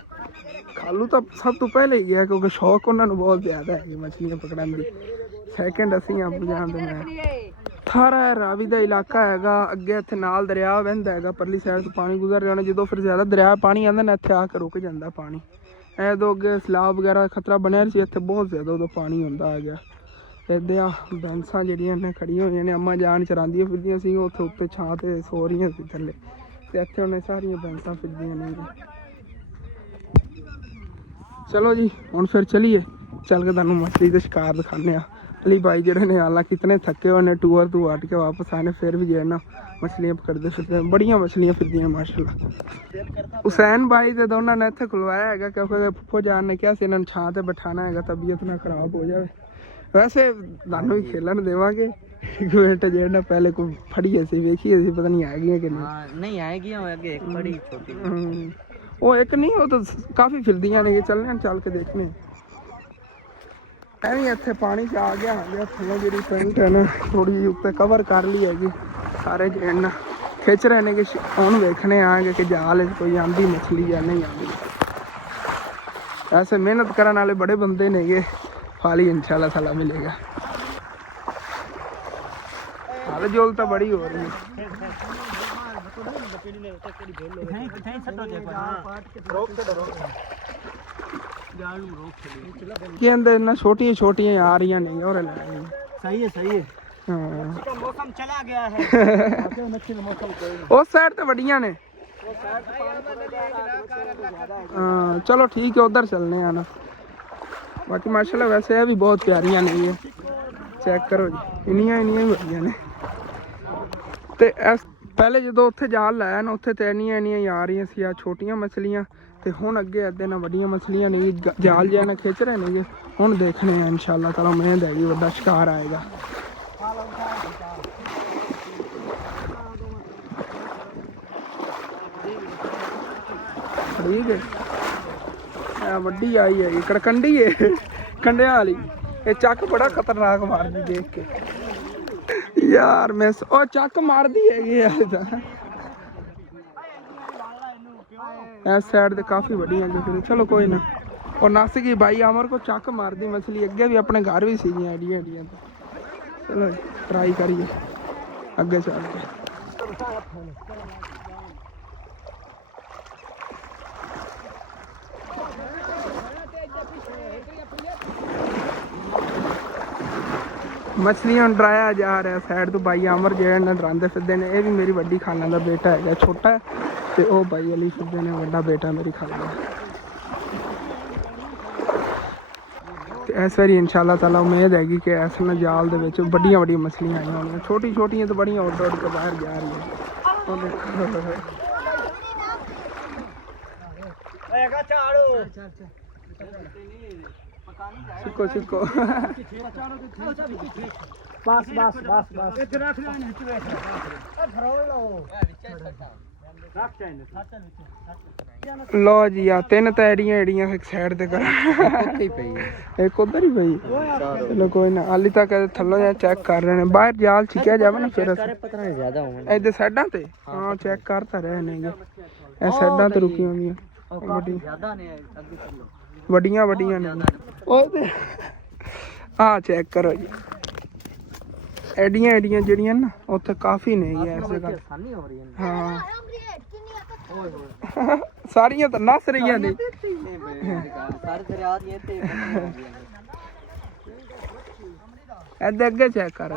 ਖਾਲੂ ਤਾਂ ਸਭ ਤੋਂ ਪਹਿਲੇ ਹੀ ਗਿਆ ਕਿਉਂਕਿ ਸ਼ੌਕ ਉਹਨਾਂ ਨੂੰ ਬਹੁਤ ਜ਼ਿਆਦਾ ਹੈ ਮਛਲੀਆਂ ਪਕੜਨ ਦੀ। ਸੈਕਿੰਡ ਅਸੀਂ ਆਪ ਜਾਣਦੇ ਮੈਂ ਥਾਰਾ ਰਾਵੀ ਦਾ ਇਲਾਕਾ ਹੈਗਾ। ਅੱਗੇ ਇੱਥੇ ਨਾਲ ਦਰਿਆ ਵਹਿੰਦਾ ਹੈਗਾ, ਪਰਲੀ ਸਾਈਡ ਤੋਂ ਪਾਣੀ ਗੁਜ਼ਰ ਰਿਹਾ। ਜਦੋਂ ਫਿਰ ਜ਼ਿਆਦਾ ਦਰਿਆ ਪਾਣੀ ਆਉਂਦਾ ਨਾ ਇੱਥੇ ਆ ਕੇ ਰੁਕ ਜਾਂਦਾ ਪਾਣੀ। ਉਦੋਂ ਅੱਗੇ ਸਲਾਬ ਵਗੈਰਾ ਖਤਰਾ ਬਣਿਆ ਸੀ, ਇੱਥੇ ਬਹੁਤ ਜ਼ਿਆਦਾ ਉਦੋਂ ਪਾਣੀ ਹੁੰਦਾ ਆ ਗਿਆ। ਇੱਦਾਂ ਆ ਬੈਂਸਾਂ ਜਿਹੜੀਆਂ ਨੇ ਖੜੀਆਂ ਹੋਈਆਂ ਨੇ, ਅੰਮਾ ਜਾਨ ਚਰਾਂਦੀਆਂ ਫਿਰਦੀਆਂ ਸੀ ਉੱਥੇ ਉੱਤੇ ਛਾਂ ਤੇ ਸੋ ਰਹੀਆਂ ਸੀ ਥੱਲੇ। ਤੇ ਇੱਥੇ ਉਹਨੇ ਸਾਰੀਆਂ ਬੈਂਸਾਂ ਫਿਰਦੀਆਂ ਨੇ। ਚਲੋ ਜੀ ਹੁਣ ਫਿਰ ਚਲੀਏ, ਚੱਲ ਕੇ ਤੁਹਾਨੂੰ ਮਛਲੀ ਦਾ ਸ਼ਿਕਾਰ ਦਿਖਾਉਂਦੇ ਆ। ਅਲੀ ਭਾਈ ਜਿਹੜੇ ਨੇ ਹਾਲਾਂ ਕਿਤਨੇ ਥੱਕੇ ਹੋਏ ਨੇ ਟੂਰ ਤੋਂ ਹਟ ਕੇ ਵਾਪਸ ਆਏ ਨੇ, ਫਿਰ ਵੀ ਗਏ ਨਾ ਮਛਲੀਆਂ ਪਕੜਦੇ ਫਿਰਦੇ। ਬੜੀਆਂ ਮਛਲੀਆਂ ਫਿਰਦੀਆਂ ਮਾਸ਼ਾਅੱਲਾ। ਹੁਸੈਨ ਭਾਈ ਤੇ ਦੋਨਾਂ ਨੇ ਇੱਥੇ ਖੁਲਵਾਇਆ ਹੈਗਾ ਕਿਉਂਕਿ ਫੁੱਫੋ ਜਾਨ ਨੇ ਕਿਹਾ ਸੀ ਇਹਨਾਂ ਨੂੰ ਛਾਂ ਤੇ ਬਿਠਾਣਾ ਹੈਗਾ, ਤਬੀਅਤ ਨਾ ਖਰਾਬ ਹੋ ਜਾਵੇ। ਵੈਸੇ ਤੁਹਾਨੂੰ ਵੀ ਖੇਲਣ ਦੇਵਾਂਗੇ। ਇੱਕ ਮਿੰਟ ਜਿਹੜੇ ਨਾ ਪਹਿਲੇ ਕੋਈ ਫੜੀਏ ਸੀ ਵੇਖੀਏ ਸੀ, ਪਤਾ ਨਹੀਂ ਆਏਗੀਆਂ ਕਿ ਨਹੀਂ ਆਏਗੀਆਂ। ਅੱਗੇ ਇੱਕ ਬੜੀ ਛੋਟੀ ਉਹ ਇੱਕ ਨਹੀਂ, ਉਹ ਤਾਂ ਕਾਫੀ ਫਿਰਦੀਆਂ ਨੇ। ਚੱਲਣੇ ਚੱਲ ਕੇ ਦੇਖਣੇ। ਮੈਂ ਵੀ ਇੱਥੇ ਪਾਣੀ 'ਚ ਆ ਗਿਆ ਥੱਲੋਂ ਜਿਹੜੀ ਪੈਂਟ ਹੈ ਨਾ ਥੋੜ੍ਹੀ ਜਿਹੀ ਉੱਤੇ ਕਵਰ ਕਰ ਲਈ ਹੈਗੀ। ਸਾਰੇ ਜਣ ਖਿੱਚ ਰਹੇ ਨੇ ਕਿ ਹੁਣ ਵੇਖਣੇ ਆਂਗੇ ਕਿ ਜਾਲ 'ਚ ਕੋਈ ਆਂਦੀ ਮਛਲੀ ਜਾਂ ਨਹੀਂ ਆਉਂਦੀ। ऐसे मेहनत करने वाले बड़े बंदे ने ये फल ही इंशाल्लाह ताला मिलेगा। हाल जोल तो बड़ी हो रही है। कहते ना छोटिया छोटिया आ रही नहीं और सही है सही है। हाँ मौसम चला गया है। उस साइड तो बढ़िया ने। हाँ चलो ठीक है उधर चलने आना। बाकी माशाल्लाह वैसे है भी बहुत प्यारियां नहीं है। चेक करो जी इनिया इनिया बढ़िया ने। ते पहले जो उत्थे जाल लाया ना उत्थे तो इनिया इनिया आ रही सी छोटियां मछलियां ते हुण अगे इदां ना वड्डियां मछलियां नहीं जाल जिहा ना खिंच रहे ने। हुण देखने हैं इंशाल्लाह ताला मेहनत हैगी वड्डा शिकार आएगा। ठीक है वड्डी आई है कड़कंडी है कंडिया वाली। ये चक बड़ा खतरनाक मारदी देख के यार मैं और चक मारदी है इस साइड ते काफी बढ़िया फिर चलो कोई ना। और नस गई भाई अमर को चक मारदी मछली अगे भी अपने घर भी सी एडिया एडिया। चलो ट्राई करिए अगे चल के। मछलियां डराया जा रहा साइड तो भाई अमर जो डराते फिरते ने। यह भी मेरी वड्डी खाला का बेटा है छोटा है तो वह भाई अली फिरते ने वड्डा बेटा मेरी खाला का। इस बारी इंशाल्लाह ताला उम्मीद हैगी कि इस ना जाल दे विच बड़ियां बड़ियां मछलियां आई होंगी। छोटी छोटियां तो बड़ियां उड़ उड़ के बाहर जा रही है। चिको चिको बस बस बस बस लो जी आ तीन तो एड़ियां एड़ियां एक साइड ते कर एक उधर ही पई। चलो कोई ना हाली तक थल्लों जा चेक कर रहे हैं बाहर जाल छिकिया जावे ना फिर इधर साइडां ते। हाँ चेक करता रहे ने ए साइडां ते रुकी होंदियां वड्डियां वड्डियां ने। हाँ चेक करो जी एडियां एडियां जड़ियां ना उत्थे काफी ने इस जगह। हाँ सारियां तो नस रही ने। इधर अगे चेक कर।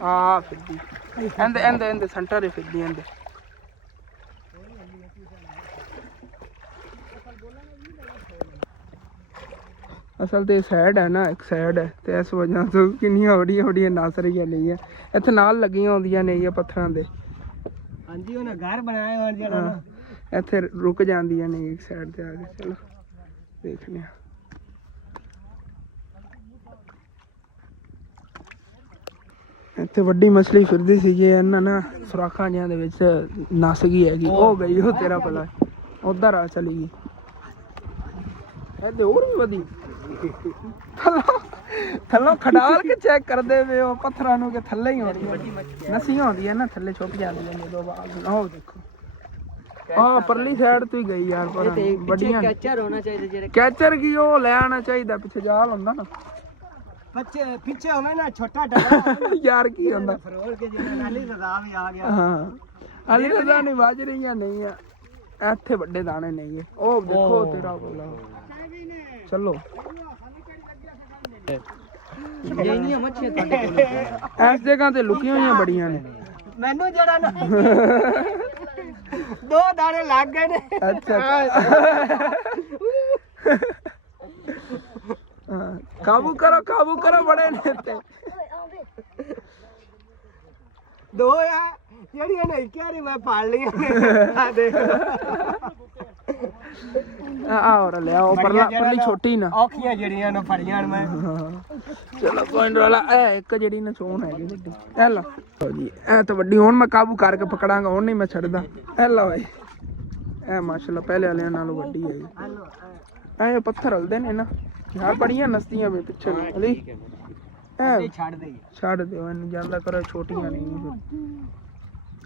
हाँ फिरदी एंदे एंदे एंदे सेंटर ही फिरदी एंदे। असल तो साइड है ना एक साइड है तो इस वजह से किन्नियां बड़ियां बड़ियां नस रही नहीं है। इत्थे नाल लगियां होंदियां नहीं पत्थरां दे। हां जी उन्हें घर बनाए और जेड़ा ना इत्थे रुक जांदियां नहीं एक साइड ते आके। चलो देखने इत्थे वड्डी मछली फिरदी सी जे इन्हां ना सुराखां जिहां दे विच नस गई हैगी। ओ गई हो तेरा भला उधर आ चली गई। इधर और भी वधी थल्लों खडाल के चेक करदे वे ओ पत्थरां नूं के थल्ले ही होंदी नसियां होंदियां ना थल्ले छुप जांदियां ने दो बार। ओ देखो हां परली साइड तो ही गई यार पर बढ़िया कैचर होना चाहिए जेरे कैचर की ओ ले आना चाहिए पीछे जाल हुंदा ना बच्चे पीछे होवे ना छोटा डबरा यार की हुंदा फरोल के जेरे अली रजा भी आ गया। हां अली रजा नहीं बाज रही नहीं है ਇੱਥੇ ਵੱਡੇ ਦਾਣੇ ਨਹੀਂ ਹੈ। ਉਹ ਦੇਖੋ ਤੇਰਾ ਬੋਲਾ ਚਲੋ ਜਿਹੜੀਆਂ ਮੱਛੀਆਂ ਤੁਹਾਡੇ ਕੋਲ ਇਸ ਜਗ੍ਹਾ ਤੇ ਲੁਕੀਆਂ ਹੋਈਆਂ ਬੜੀਆਂ ਨੇ। ਮੈਨੂੰ ਜਿਹੜਾ ਨਾ ਦੋ ਦਾਣੇ ਲੱਗ ਗਏ ਨੇ। ਅੱਛਾ ਕਾਬੂ ਕਰੋ ਬੜੇ ਨੇ ਤੇ ਦੋ ਆ ਜਿਹੜੀਆਂ ਨਹੀਂ ਕਿਹੜੀ ਮੈਂ ਫੜ ਲਈਆਂ ਆ ਦੇਖ और ले आओ परली छोटी ना औखियां ਜਿਹੜੀਆਂ ਨੂੰ ਫੜੀਆਂ ਮੈਂ। चलो कोई वाला ए एक जेडी ना सोन है जी बड़ी ए लो जी ए तो बड़ी हुन मैं काबू करके पकड़ांगा हुन नहीं मैं छड़दा। ए लो भाई ए माशाल्लाह पहले वाले नालों बड़ी है जी। ए पत्थर हलदे ने ना यार बड़ियां नस्तियां में पीछे अली ए ਛੱਡ ਦੇ छड़ दो इन ज्यादा करो छोटियां नहीं फिर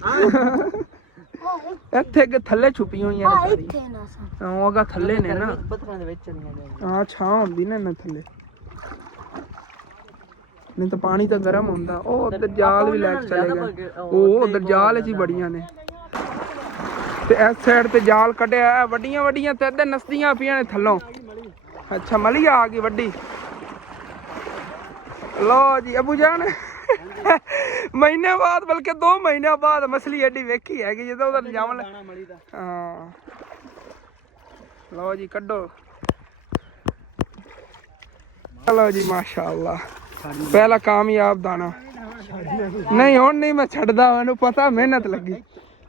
ਇੱਥੇ ਅੱਗੇ ਥੱਲੇ ਛੁਪੀਆਂ ਹੋਈਆਂ ਨੇ ਸਾਰੀ ਇੱਥੇ ਨਾ ਸਾ ਉਹ ਅਗਾ ਥੱਲੇ ਨੇ ਨਾ ਪੱਥਰਾਂ ਦੇ ਵਿੱਚ ਚਲੀਆਂ ਨੇ ਹਾਂ ਛਾਂ ਹੁੰਦੀ ਨਾ ਇਹਨਾਂ ਥੱਲੇ ਨਹੀਂ ਤਾਂ ਪਾਣੀ ਤਾਂ ਗਰਮ ਹੁੰਦਾ ਉਹ ਉਧਰ ਜਾਲ ਵੀ ਲੈ ਕੇ ਚਲੇ ਗਏ ਉਹ ਉਧਰ ਜਾਲ 'ਚ ਹੀ ਬੜੀਆਂ ਨੇ ਤੇ ਇਸ ਸਾਈਡ ਤੇ ਜਾਲ ਕੱਢਿਆ ਵੱਡੀਆਂ ਵੱਡੀਆਂ ਤੇ ਇੱਧਰ ਨਸਦੀਆਂ ਪਈਆਂ ਨੇ ਥੱਲੋਂ ਅੱਛਾ ਮਲੀਆ ਆ ਗਈ ਵੱਡੀ ਲੋ ਜੀ ਅਬੂ ਜਾਨ ਮਹੀਨੇ ਬਾਅਦ ਬਲਕਿ 2 ਮਹੀਨਿਆਂ ਬਾਅਦ ਮਛਲੀ ਐਡੀ ਵੇਖੀ ਹੈਗੀ ਜਦੋਂ ਉਹਦਾ ਜਾਮਲ ਹਾਂ ਲੋ ਜੀ ਕੱਢੋ ਲੋ ਜੀ ਮਾਸ਼ਾਅੱਲਾ ਪਹਿਲਾ ਕਾਮਯਾਬ ਦਾਣਾ ਨਹੀਂ ਹੁਣ ਨਹੀਂ ਮੈਂ ਛੱਡਦਾ ਮੈਨੂੰ ਪਤਾ ਮਿਹਨਤ ਲੱਗੀ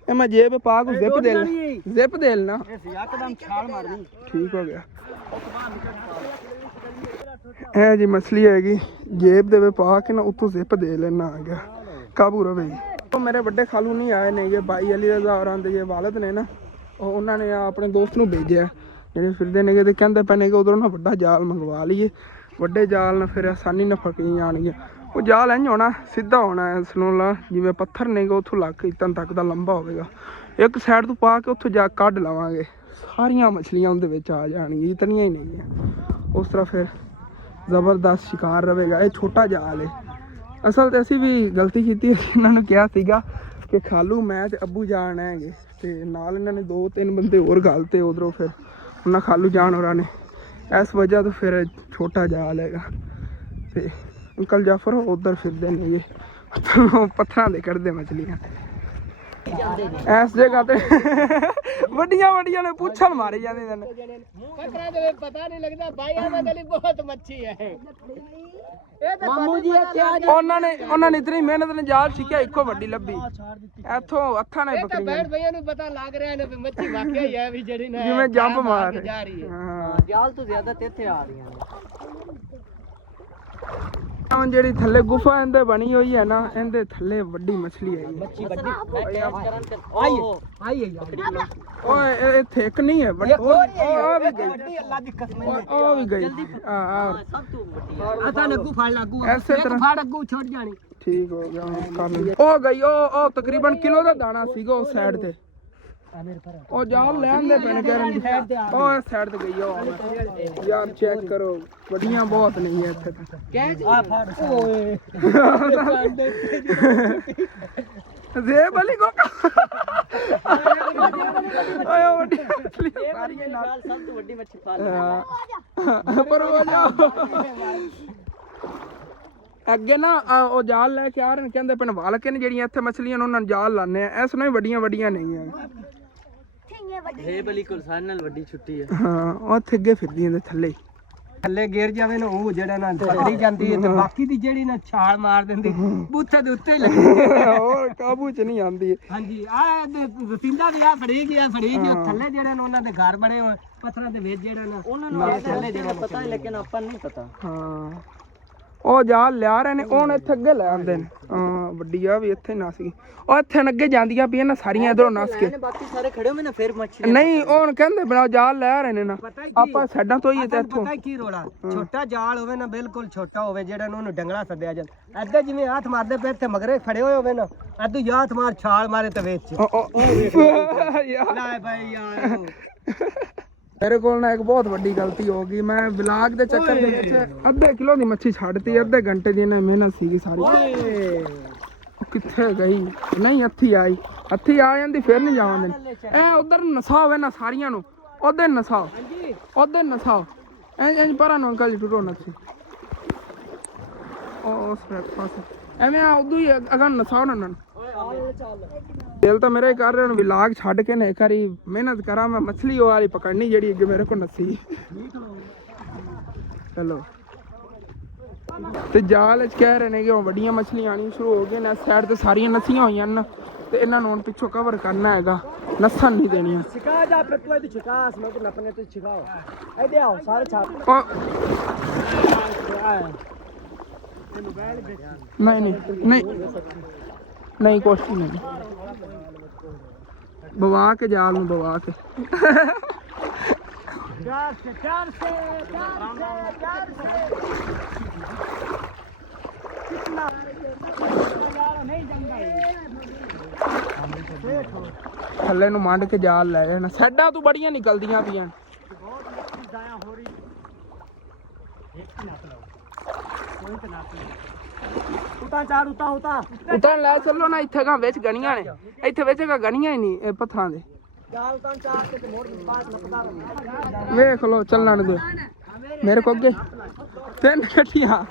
ਇਹ ਮੈਂ ਜੇਬ ਪਾ ਕੇ ਜ਼ਿਪ ਦੇ ਲੈਣਾ ਇੱਕਦਮ ਛਾਲ ਮਾਰਨੀ ਠੀਕ ਹੋ ਗਿਆ ਇਹ ਜੀ ਮਛਲੀ ਹੈਗੀ ਜੇਬ ਦੇ ਵਿੱਚ ਪਾ ਕੇ ਨਾ ਉੱਤੋਂ ਜ਼ਿਪ ਦੇ ਲੈਣਾ ਆ ਗਿਆ ਕਾਬੂ ਰਵੇ ਉਹ ਮੇਰੇ ਵੱਡੇ ਖਾਲੂ ਨਹੀਂ ਆਏ ਨੇ ਇਹ ਬਾਈ ਅਲੀ ਰਜ਼ਾ ਹੋਰਾਂ ਦੇ ਜੇ ਵਾਲਦ ਨੇ ਨਾ ਉਹ ਉਹਨਾਂ ਨੇ ਆਪਣੇ ਦੋਸਤ ਨੂੰ ਭੇਜਿਆ ਜਿਹੜੇ ਫਿਰਦੇ ਨੇਗੇ ਤੇ ਕਹਿੰਦੇ ਪਏ ਨੇ ਕਿ ਉਧਰੋਂ ਨਾ ਵੱਡਾ ਜਾਲ ਮੰਗਵਾ ਲਈਏ ਵੱਡੇ ਜਾਲ ਨਾਲ ਫਿਰ ਆਸਾਨੀ ਨਾਲ ਫੜੀਆਂ ਜਾਣਗੀਆਂ ਉਹ ਜਾਲ ਇੰਝ ਹੋਣਾ ਸਿੱਧਾ ਹੋਣਾ ਇਸ ਨੂੰ ਜਿਵੇਂ ਪੱਥਰ ਨੇਗੇ ਉੱਥੋਂ ਲੱਗ ਕੇ ਇਤਨ ਤੱਕ ਦਾ ਲੰਬਾ ਹੋਵੇਗਾ ਇੱਕ ਸਾਈਡ ਤੋਂ ਪਾ ਕੇ ਉੱਥੋਂ ਜਾ ਕੱਢ ਲਵਾਂਗੇ ਸਾਰੀਆਂ ਮਛਲੀਆਂ ਉਹਦੇ ਵਿੱਚ ਆ ਜਾਣਗੀਆਂ ਇਤਨੀਆਂ ਹੀ ਨਹੀਂ ਹੈ ਉਸ ਤਰ੍ਹਾਂ ਫਿਰ ਜ਼ਬਰਦਸਤ ਸ਼ਿਕਾਰ ਰਹੇਗਾ ਇਹ ਛੋਟਾ ਜਾਲ ਹੈ ਅਸਲ ਤੇ ਅਸੀਂ ਵੀ ਗਲਤੀ ਕੀਤੀ ਇਹਨਾਂ ਨੂੰ ਕਿਹਾ ਸੀਗਾ ਕਿ ਖਾਲੂ ਮੈਂ ਤੇ ਅੱਬੂ ਜਾਨ ਹੈਗੇ ਤੇ ਨਾਲ ਇਹਨਾਂ ਨੇ 2-3 ਬੰਦੇ ਹੋਰ ਗੱਲ ਤੇ ਉਧਰੋਂ ਫਿਰ ਉਹਨਾਂ ਖਾਲੂ ਜਾਨ ਹੋਰਾਂ ਨੇ ਇਸ ਵਜ੍ਹਾ ਤੋਂ ਫਿਰ ਛੋਟਾ ਜਾਲ ਹੈਗਾ ਤੇ ਅੰਕਲ ਜਾਫਰ ਉਧਰ ਫਿਰਦੇ ਨੇ ਪੱਥਰਾਂ ਦੇ ਕੱਢਦੇ ਮਛਲੀਆਂ ਇਸ ਜਗ੍ਹਾ ਤੇ ਵੱਡੀਆਂ ਵੱਡੀਆਂ ਨੇ ਪੁੱਛਲ ਮਾਰੇ ਜਾਂਦੇ ਨੇ ਪੱਥਰਾਂ ਦੇ ਪਤਾ ਨਹੀਂ ਲੱਗਦਾ ਭਾਈ ਆਮਦ ਅਲੀ ਬਹੁਤ ਮੱਛੀ ਹੈ ਇਹ ਤਾਂ ਮਾਮੂ ਜੀ ਉਹਨਾਂ ਨੇ ਇਤਨੀ ਮਿਹਨਤ ਨਾਲ ਜਾਲ ਸਿੱਖਿਆ ਇੱਕੋ ਵੱਡੀ ਲੱਭੀ ਇੱਥੋਂ ਹੱਥਾਂ ਨਾਲ ਬੱਕਰੀਆਂ ਬੈਠ ਭਈਆ ਨੂੰ ਪਤਾ ਲੱਗ ਰਿਹਾ ਨੇ ਮੱਛੀ ਵਾਕਿਆ ਹੀ ਹੈ ਵੀ ਜਿਹੜੀ ਨਾ ਜਿਵੇਂ ਜੰਪ ਮਾਰ ਜਾ ਰਹੀ ਹੈ ਹਾਂ ਜਾਲ ਤੋਂ ਜ਼ਿਆਦਾ ਤੇ ਇੱਥੇ ਆ ਰਹੀਆਂ ਨੇ ਹੁਣ ਜਿਹੜੀ ਥੱਲੇ ਗੁਫਾ ਇਹਦੇ ਬਣੀ ਹੋਈ ਹੈ ਨਾ ਇਹਦੇ ਥੱਲੇ ਵੱਡੀ ਮਛਲੀ ਹੈ ਮੱਛੀ ਵੱਡੀ ਆਈ ਓਏ ਇਹ ਥਿਕ ਨਹੀਂ ਹੈ ਵੱਡੀ ਉਹ ਵੀ ਗਈ ਵੱਡੀ ਅੱਲਾ ਦੀ ਕਸਮ ਉਹ ਵੀ ਗਈ ਆ ਸਭ ਤੋਂ ਵੱਡੀ ਆ ਤਾਂ ਲੱਗੂ ਫੜ ਲੱਗੂ ਐਸੇ ਤਰ੍ਹਾਂ ਫੜ ਲੱਗੂ ਛੁੱਟ ਜਾਣੀ ਠੀਕ ਹੋ ਗਿਆ ਹੁਣ ਕਰ ਲਈ ਉਹ ਗਈ ਉਹ ਤਕਰੀਬਨ ਕਿਲੋ ਦਾ ਦਾਣਾ ਸੀਗਾ ਉਸ ਸਾਈਡ ਤੇ ਉਹ ਜਾਲ ਲੈਣ ਦੇ ਪੈਣ ਕਰਨ ਉਹ ਇਸ ਸਾਈਡ ਤੇ ਗਈ ਉਹ ਯਾਰ ਚੈੱਕ ਕਰੋ ਵੱਡੀਆਂ ਬਹੁਤ ਨਹੀਂ ਹੈ ਇੱਥੇ ਤਾਂ ਆ ਫੜ ਓਏ ਜ਼ੇਬ ਅਲੀ ਕੋ ਆਇਆ ਵੱਡੀ ਮਛਲੀ ਸਾਰੀਆਂ ਨਾਲ ਸਭ ਤੋਂ ਵੱਡੀ ਮੱਛੀ ਪਾਲ ਪਰ ਉਹ ਜਾ ਅੱਗੇ ਨਾ ਉਹ ਜਾਲ ਲੈ ਕੇ ਆ ਰਹੇ ਨੇ ਕਹਿੰਦੇ ਪਨ ਵਾਲ ਕੇ ਨੇ ਜਿਹੜੀਆਂ ਇੱਥੇ ਮਛਲੀਆਂ ਨੇ ਉਹਨਾਂ ਨੂੰ ਜਾਲ ਲਾਣੇ ਆ ਇਸ ਨੂੰ ਵੱਡੀਆਂ ਵੱਡੀਆਂ ਨਹੀਂ ਆ ਇਹ ਬਲੀ ਕੁਲਸਾਨ ਨਾਲ ਵੱਡੀ ਛੁੱਟੀ ਹੈ ਹਾਂ ਉਹ ਇੱਥੇ ਅੱਗੇ ਫਿਰਦੀਆਂ ਨੇ ਥੱਲੇ ਗਿਰ ਜਾਵੇ ਨਾ ਉਹ ਜਿਹੜਾ ਨਾ ਫੜੀ ਜਾਂਦੀ ਹੈ ਤੇ ਬਾਕੀ ਦੀ ਜਿਹੜੀ ਨਾ ਛਾਲ ਮਾਰ ਦਿੰਦੀ ਬੂਥੇ ਦੇ ਉੱਤੇ ਹੀ ਲੱਗੀ ਹੋਰ ਕਾਬੂ ਚ ਨਹੀਂ ਆਉਂਦੀ ਹਾਂਜੀ ਆ ਰਸਿੰਦਾ ਵੀ ਆ ਫੜੀ ਗਿਆ ਥੱਲੇ ਜਿਹੜੇ ਨੇ ਉਹਨਾਂ ਦੇ ਘਰ ਬਣੇ ਹੋਏ ਪੱਥਰਾਂ ਦੇ ਵਿੱਚ ਜਿਹੜਾ ਨਾ ਉਹਨਾਂ ਨੂੰ ਥੱਲੇ ਜਿਹੜਾ ਪਤਾ ਹੈ ਲੇਕਿਨ ਆਪਾਂ ਨਹੀਂ ਪਤਾ ਹਾਂ ਉਹ ਜਾਲ ਲਿਆ ਰਹੇ ਨੇ ਹੁਣ ਇੱਥੇ ਅੱਗੇ ਲੈ ਆਉਂਦੇ ਨੇ ਹਾਂ ਵੱਡੀ ਆ ਵੀ ਇੱਥੇ ਨਸ ਗਈ ਉਹ ਇੱਥੇ ਅੱਗੇ ਜਾਂਦੀਆਂ ਪਈਆਂ ਨਾ ਸਾਰੀਆਂ ਇਧਰੋਂ ਨਸ ਕੇ ਬਾਕੀ ਸਾਰੇ ਖੜੇ ਹੋਏ ਨਾ ਫਿਰ ਮੱਛੀ ਨਹੀਂ ਉਹ ਕਹਿੰਦੇ ਬਣਾ ਜਾਲ ਲੈ ਰਹੇ ਨੇ ਨਾ ਆਪਾਂ ਸਾਡਾਂ ਤੋਂ ਹੀ ਤੇ ਇੱਥੋਂ ਪਤਾ ਕੀ ਰੋਲਾ ਛੋਟਾ ਜਾਲ ਹੋਵੇ ਨਾ ਬਿਲਕੁਲ ਛੋਟਾ ਹੋਵੇ ਜਿਹੜਾ ਉਹਨੂੰ ਡੰਗਣਾ ਸੱਦਿਆ ਜਾਂਦਾ ਐਦਾਂ ਜਿਵੇਂ ਹੱਥ ਮਾਰਦੇ ਪਏ ਤੇ ਮਗਰੇ ਖੜੇ ਹੋਏ ਹੋਵੇ ਨਾ ਐਦਾਂ ਹੱਥ ਮਾਰ ਛਾਲ ਮਾਰੇ ਤੇ ਵਿੱਚ ਲੈ ਭਾਈ ਯਾਰ ਮੇਰੇ ਕੋਲ ਨਾ ਇੱਕ ਬਹੁਤ ਵੱਡੀ ਗਲਤੀ ਹੋ ਗਈ ਮੈਂ ਵਲੌਗ ਦੇ ਚੱਕਰ ਦੇ ਵਿੱਚ ਅੱਧੇ ਕਿਲੋ ਦੀ ਮੱਛੀ ਛੱਡਤੀ ਅੱਧੇ ਘੰਟੇ ਦੀ ਇਹਨੇ ਮਿਹਨਤ ਸੀਗੀ ਸਾਰੀ ਉਹ ਕਿੱਥੇ ਗਈ ਨਹੀਂ ਹੱਥੀ ਆ ਜਾਂਦੀ ਫਿਰ ਨਹੀਂ ਜਾਵਾਂ ਦਿੰਦੇ ਇਹ ਉਧਰ ਨਸਾ ਹੋਵੇ ਨਾ ਸਾਰੀਆਂ ਨੂੰ ਉਹਦੇ ਨਸਾਓ ਇੰਜ ਪਰਾਂ ਨੂੰ ਅੰਕਲ ਜੀ ਟੁੱਟੋ ਨਸੀ ਉਹ ਉਸ ਪਾਸੇ ਐਵੇਂ ਆ ਉਦੋਂ ਹੀ ਅਗਾਂ ਨਸਾਓ ਨਾ ਉਹਨਾਂ ਨੂੰ ਦਿਲ ਤਾਂ ਮੇਰੇ ਕਰ ਰਹੇ ਹੁਣ ਵਲੌਗ ਛੱਡ ਕੇ ਨਾ ਇੱਕ ਵਾਰੀ ਮਿਹਨਤ ਕਰਾਂ ਮੈਂ ਮਛਲੀ ਉਹ ਵਾਲੀ ਪਕੜਨੀ ਜਿਹੜੀ ਅੱਗੇ ਮੇਰੇ ਕੋਲ ਨੱਸੀ ਚਲੋ ਤੇ ਜਾਲ ਚ ਕਹਿ ਰਹੇ ਨੇ ਕਿ ਉਹ ਵੱਡੀਆਂ ਮਛਲੀਆਂ ਆਉਣੀਆਂ ਸ਼ੁਰੂ ਹੋ ਗਈਆਂ ਨੇ ਸਾਈਡ ਤੇ ਸਾਰੀਆਂ ਨੱਸੀਆਂ ਹੋਈਆਂ ਨੇ ਤੇ ਇਹਨਾਂ ਨੂੰ ਹੁਣ ਪਿੱਛੋਂ ਕਵਰ ਕਰਨਾ ਹੈਗਾ ਨੱਸਣ ਨਹੀਂ ਦੇਣੀਆਂ ਸਿਕਾ ਜਾ ਫਿਰ ਤੂੰ ਇਹਦੀ ਛਿਕਾ ਸਮਝ ਨਪਨੇ ਤੇ ਛਿਕਾਓ ਇਹਦੇ ਆਓ ਸਾਰੇ ਛਾਪ ਨਹੀਂ ਕੁਛ ਨਹੀਂ ਬਵਾ ਕੇ ਜਾਲ ਨੂੰ ਬਵਾ ਕੇ ਥੱਲੇ ਨੂੰ ਮੰਡ ਕੇ ਜਾਲ ਲੈ ਜਾਣਾ। ਸੈਡਾਂ ਤੂੰ ਬੜੀਆਂ ਨਿਕਲਦੀਆਂ ਪਈਆਂ। ਉਤਾਂ ਲੈ ਚੱਲੋ ਨਾ, ਇੱਥੇ ਗਾ ਵਿੱਚ ਗਣੀਆਂ ਨੇ, ਇੱਥੇ ਵਿੱਚ ਗਾ ਗਣੀਆਂ ਹੀ ਨਹੀਂ ਇਹ ਪੱਥਰਾਂ ਦੇ। ਵੇਖ ਲੋ ਚੱਲਣ ਦੇ ਮੇਰੇ ਕੋ ਅੱਗੇ 3 ਗੱਡੀਆਂ।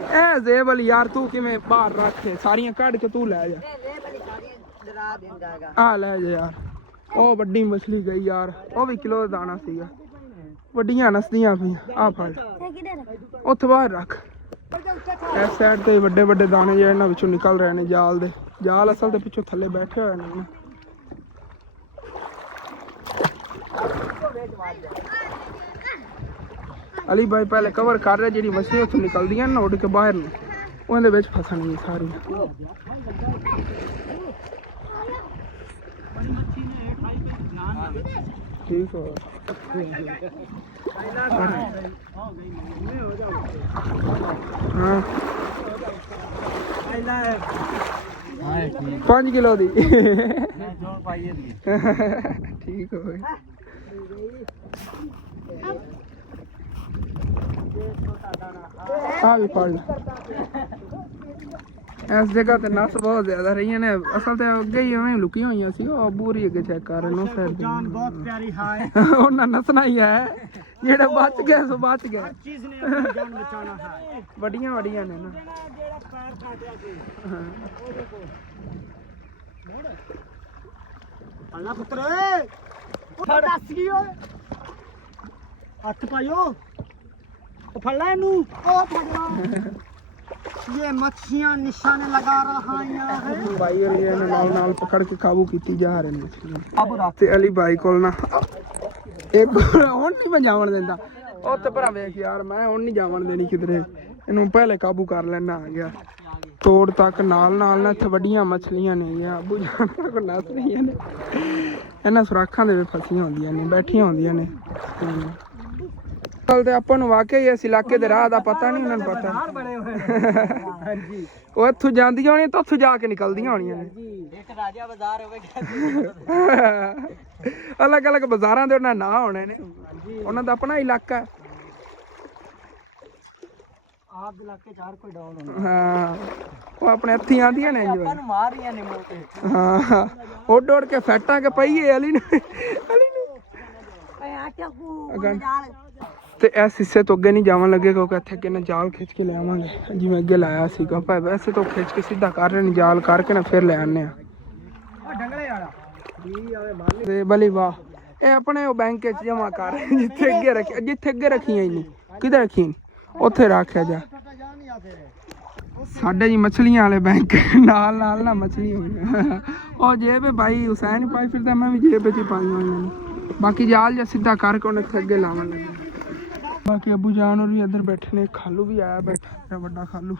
ਇਹ ਜ਼ੇਬਲ ਯਾਰ ਤੂੰ ਕਿਵੇਂ ਬਾਹਰ ਰੱਖੇ, ਸਾਰੀਆਂ ਕੱਢ ਕੇ ਤੂੰ ਲੈ ਜਾ। ਆ ਲੈ ਜਾ ਯਾਰ। ਉਹ ਵੱਡੀ ਮਛਲੀ ਗਈ ਯਾਰ, ਉਹ ਵੀ ਕਿਲੋ ਦਾ ਦਾਣਾ ਸੀਗਾ। ਵੱਡੀਆਂ ਨਸਦੀਆਂ ਪਈਆਂ। ਆ ਫੜ ਉੱਥੇ ਬਾਹਰ ਰੱਖ। ਇਸ ਸਾਈਡ ਤੇ ਵੱਡੇ ਵੱਡੇ ਦਾਣੇ ਜਿਹੜੇ ਇਹਨਾਂ ਵਿੱਚੋਂ ਨਿਕਲ ਰਹੇ ਨੇ ਜਾਲ ਦੇ। ਜਾਲ ਅਸਲ ਦੇ ਪਿੱਛੋਂ ਥੱਲੇ ਬੈਠੇ ਹੋਏ ਨੇ। ਅਲੀ ਭਾਈ ਪਹਿਲੇ ਕਵਰ ਕਰ ਰਿਹਾ, ਜਿਹੜੀ ਮਛਲੀ ਉੱਥੋਂ ਨਿਕਲਦੀਆਂ ਨਾ ਉੱਡ ਕੇ ਬਾਹਰ ਨੂੰ, ਉਹਦੇ ਵਿੱਚ ਫਸਣਗੀ ਸਾਰੀ। ਠੀਕ ਹੋ ਹਾਂ 5 ਕਿਲੋ ਦੀ ਠੀਕ ਹੋ ਗਈ। ਆ ਵੀ ਫੜ ਲੈ। ਇਸ ਜਗ੍ਹਾ ਤੇ ਨਸ ਬਹੁਤ ਜ਼ਿਆਦਾ ਰਹੀਆਂ ਨੇ। ਅਸਲ ਤੇ ਅੱਗੇ ਹੀ ਉਵੇਂ ਲੁਕੀਆਂ ਹੋਈਆਂ ਸੀ। ਉਹ ਬੂਰੀ ਅੱਗੇ ਚੈੱਕ ਕਰ ਰਹੇ ਨੇ। ਜਾਨ ਬਹੁਤ ਪਿਆਰੀ ਹੈ। ਉਹਨਾਂ ਨਸਣਾ ਹੀ ਹੈ, ਜਿਹੜੇ ਬਚ ਗਏ ਸੋ ਬਚ ਗਏ। ਚੀਜ਼ ਨੇ ਆਪਣੀ ਜਾਨ ਬਚਾਣਾ ਹੈ। ਵੱਡੀਆਂ ਵੱਡੀਆਂ ਨੇ ਨਾ। ਜਿਹੜਾ ਪੈਰ ਕਾਟਿਆ ਸੀ ਉਹ ਦੇਖੋ ਮੋੜ ਅੱਲਾ ਪੁੱਤਰ ਓਏ ਉਹ ਦੱਸ ਗਈ ਓਏ ਹੱਥ ਪਾਇਓ ਉਹ ਫੜ ਲੈ ਇਹਨੂੰ ਉਹ ਫੜ ये मच्छियां निशाने लगा रहा है भाई और ये नाल नाल पकड़ के काबू कीती जा रहे ने मछलियां ते अली भाई कोल ना एक हुन नहीं मैं जावन देंदा उत्ते भरा वेख यार मैं हुन नहीं जावन देनी किधरे इनु पहले काबू कर लेना आ गया तोड़ तक नाल नाल ना इत्थे वड्डियां मछलियां ने या अबू जान को नस रही ने इन्हां सुराखां दे फसियां होंदियां ने बैठियां होंदियां ने ਤੇ ਆਪਾਂ ਨੂੰ ਵਾਕਿਆ ਹੀ ਇਸ ਇਲਾਕੇ ਦੇ ਰਾਹ ਦਾ ਪਤਾ ਨਹੀਂ ਉਹਨਾਂ ਨੂੰ ਪਤਾ बने हुए हां ਉਹ ਇੱਥੋਂ ਜਾਂਦੀਆਂ ਹੋਣੀਆਂ ਤਾਂ ਉੱਥੋਂ ਜਾ ਕੇ ਨਿਕਲਦੀਆਂ ਹੋਣੀਆਂ ਨੇ एक राजा बाजार होवे ਅਲੱਗ ਅਲੱਗ ਬਾਜ਼ਾਰਾਂ ਦੇ ਉਹਨਾਂ ਨਾਂ ਹੋਣੇ ਨੇ ਉਹਨਾਂ ਦਾ ਆਪਣਾ ਇਲਾਕਾ ਆਪ ਦੇ ਇਲਾਕੇ ਚਾਰ ਕੋਈ ਡਾਊਨ ਹੁੰਦਾ ਹਾਂ ਉਹ ਆਪਣੇ ਹੱਥੀਂ ਆਂਦੀਆਂ ਨੇ ਆਪਾਂ ਨੂੰ ਮਾਰ ਰਹੀਆਂ ਨੇ ਮੂੰਹ ਤੇ ਹਾਂ ਉੱਡ ਉੱਡ ਕੇ ਫੈਟਾਂ ਕੇ ਪਈਏ ਅਲੀ ਨੂੰ ਆ ਚਾਕੂ ਤੇ ਇਸ ਹਿੱਸੇ ਤੋਂ ਅੱਗੇ ਨਹੀਂ ਜਾਵਣ ਲੱਗੇ ਕਿਉਂਕਿ ਇੱਥੇ ਅੱਗੇ ਨਾ ਜਾਲ ਖਿੱਚ ਕੇ ਲੈ ਆਵਾਂਗੇ ਜਿਵੇਂ ਅੱਗੇ ਲਾਇਆ ਸੀਗਾ ਭਾਈ ਵੈਸੇ ਤਾਂ ਖਿੱਚ ਕੇ ਸਿੱਧਾ ਕਰ ਰਹੇ ਨੇ ਜਾਲ ਕਰਕੇ ਨਾ ਫਿਰ ਲੈ ਆਨੇ ਆ ਉਹ ਡੰਗਲੇ ਵਾਲਾ ਜੀ ਆਵੇ ਮਾਰ ਤੇ ਬਲੀ ਵਾਹ ਇਹ ਆਪਣੇ ਉਹ ਬੈਂਕ 'ਚ ਜਮਾ ਕਰ ਜਿੱਥੇ ਅੱਗੇ ਰੱਖੀਆਂ ਹੀ ਨਹੀਂ ਕਿਧਰ ਰੱਖੀਆਂ ਉੱਥੇ ਰੱਖਿਆ ਜਾ ਸਾਡੇ ਜੀ ਮਛਲੀਆਂ ਵਾਲੇ ਬੈਂਕ ਨਾਲ ਨਾਲ ਨਾ ਮਛਲੀਆਂ ਹੋਈਆਂ ਉਹ ਜੇਬ ਭਾਈ ਹੁਸੈਨ ਪਾਈ ਫਿਰਦਾ ਮੈਂ ਵੀ ਜੇਬ 'ਚ ਹੀ ਪਾਈਆਂ ਹੋਈਆਂ ਨੇ ਬਾਕੀ ਜਾਲ ਜਾਂ ਸਿੱਧਾ ਕਰਕੇ ਉਹਨੇ ਅੱਗੇ ਲਾਵਣ ਲੱਗੇ ਬਾਕੀ ਅਬੂ ਜਾਨ ਹੋਰ ਵੀ ਇੱਧਰ ਬੈਠੇ ਨੇ ਖਾਲੂ ਵੀ ਆਇਆ ਬੈਠਾ ਵੱਡਾ ਖਾਲੂ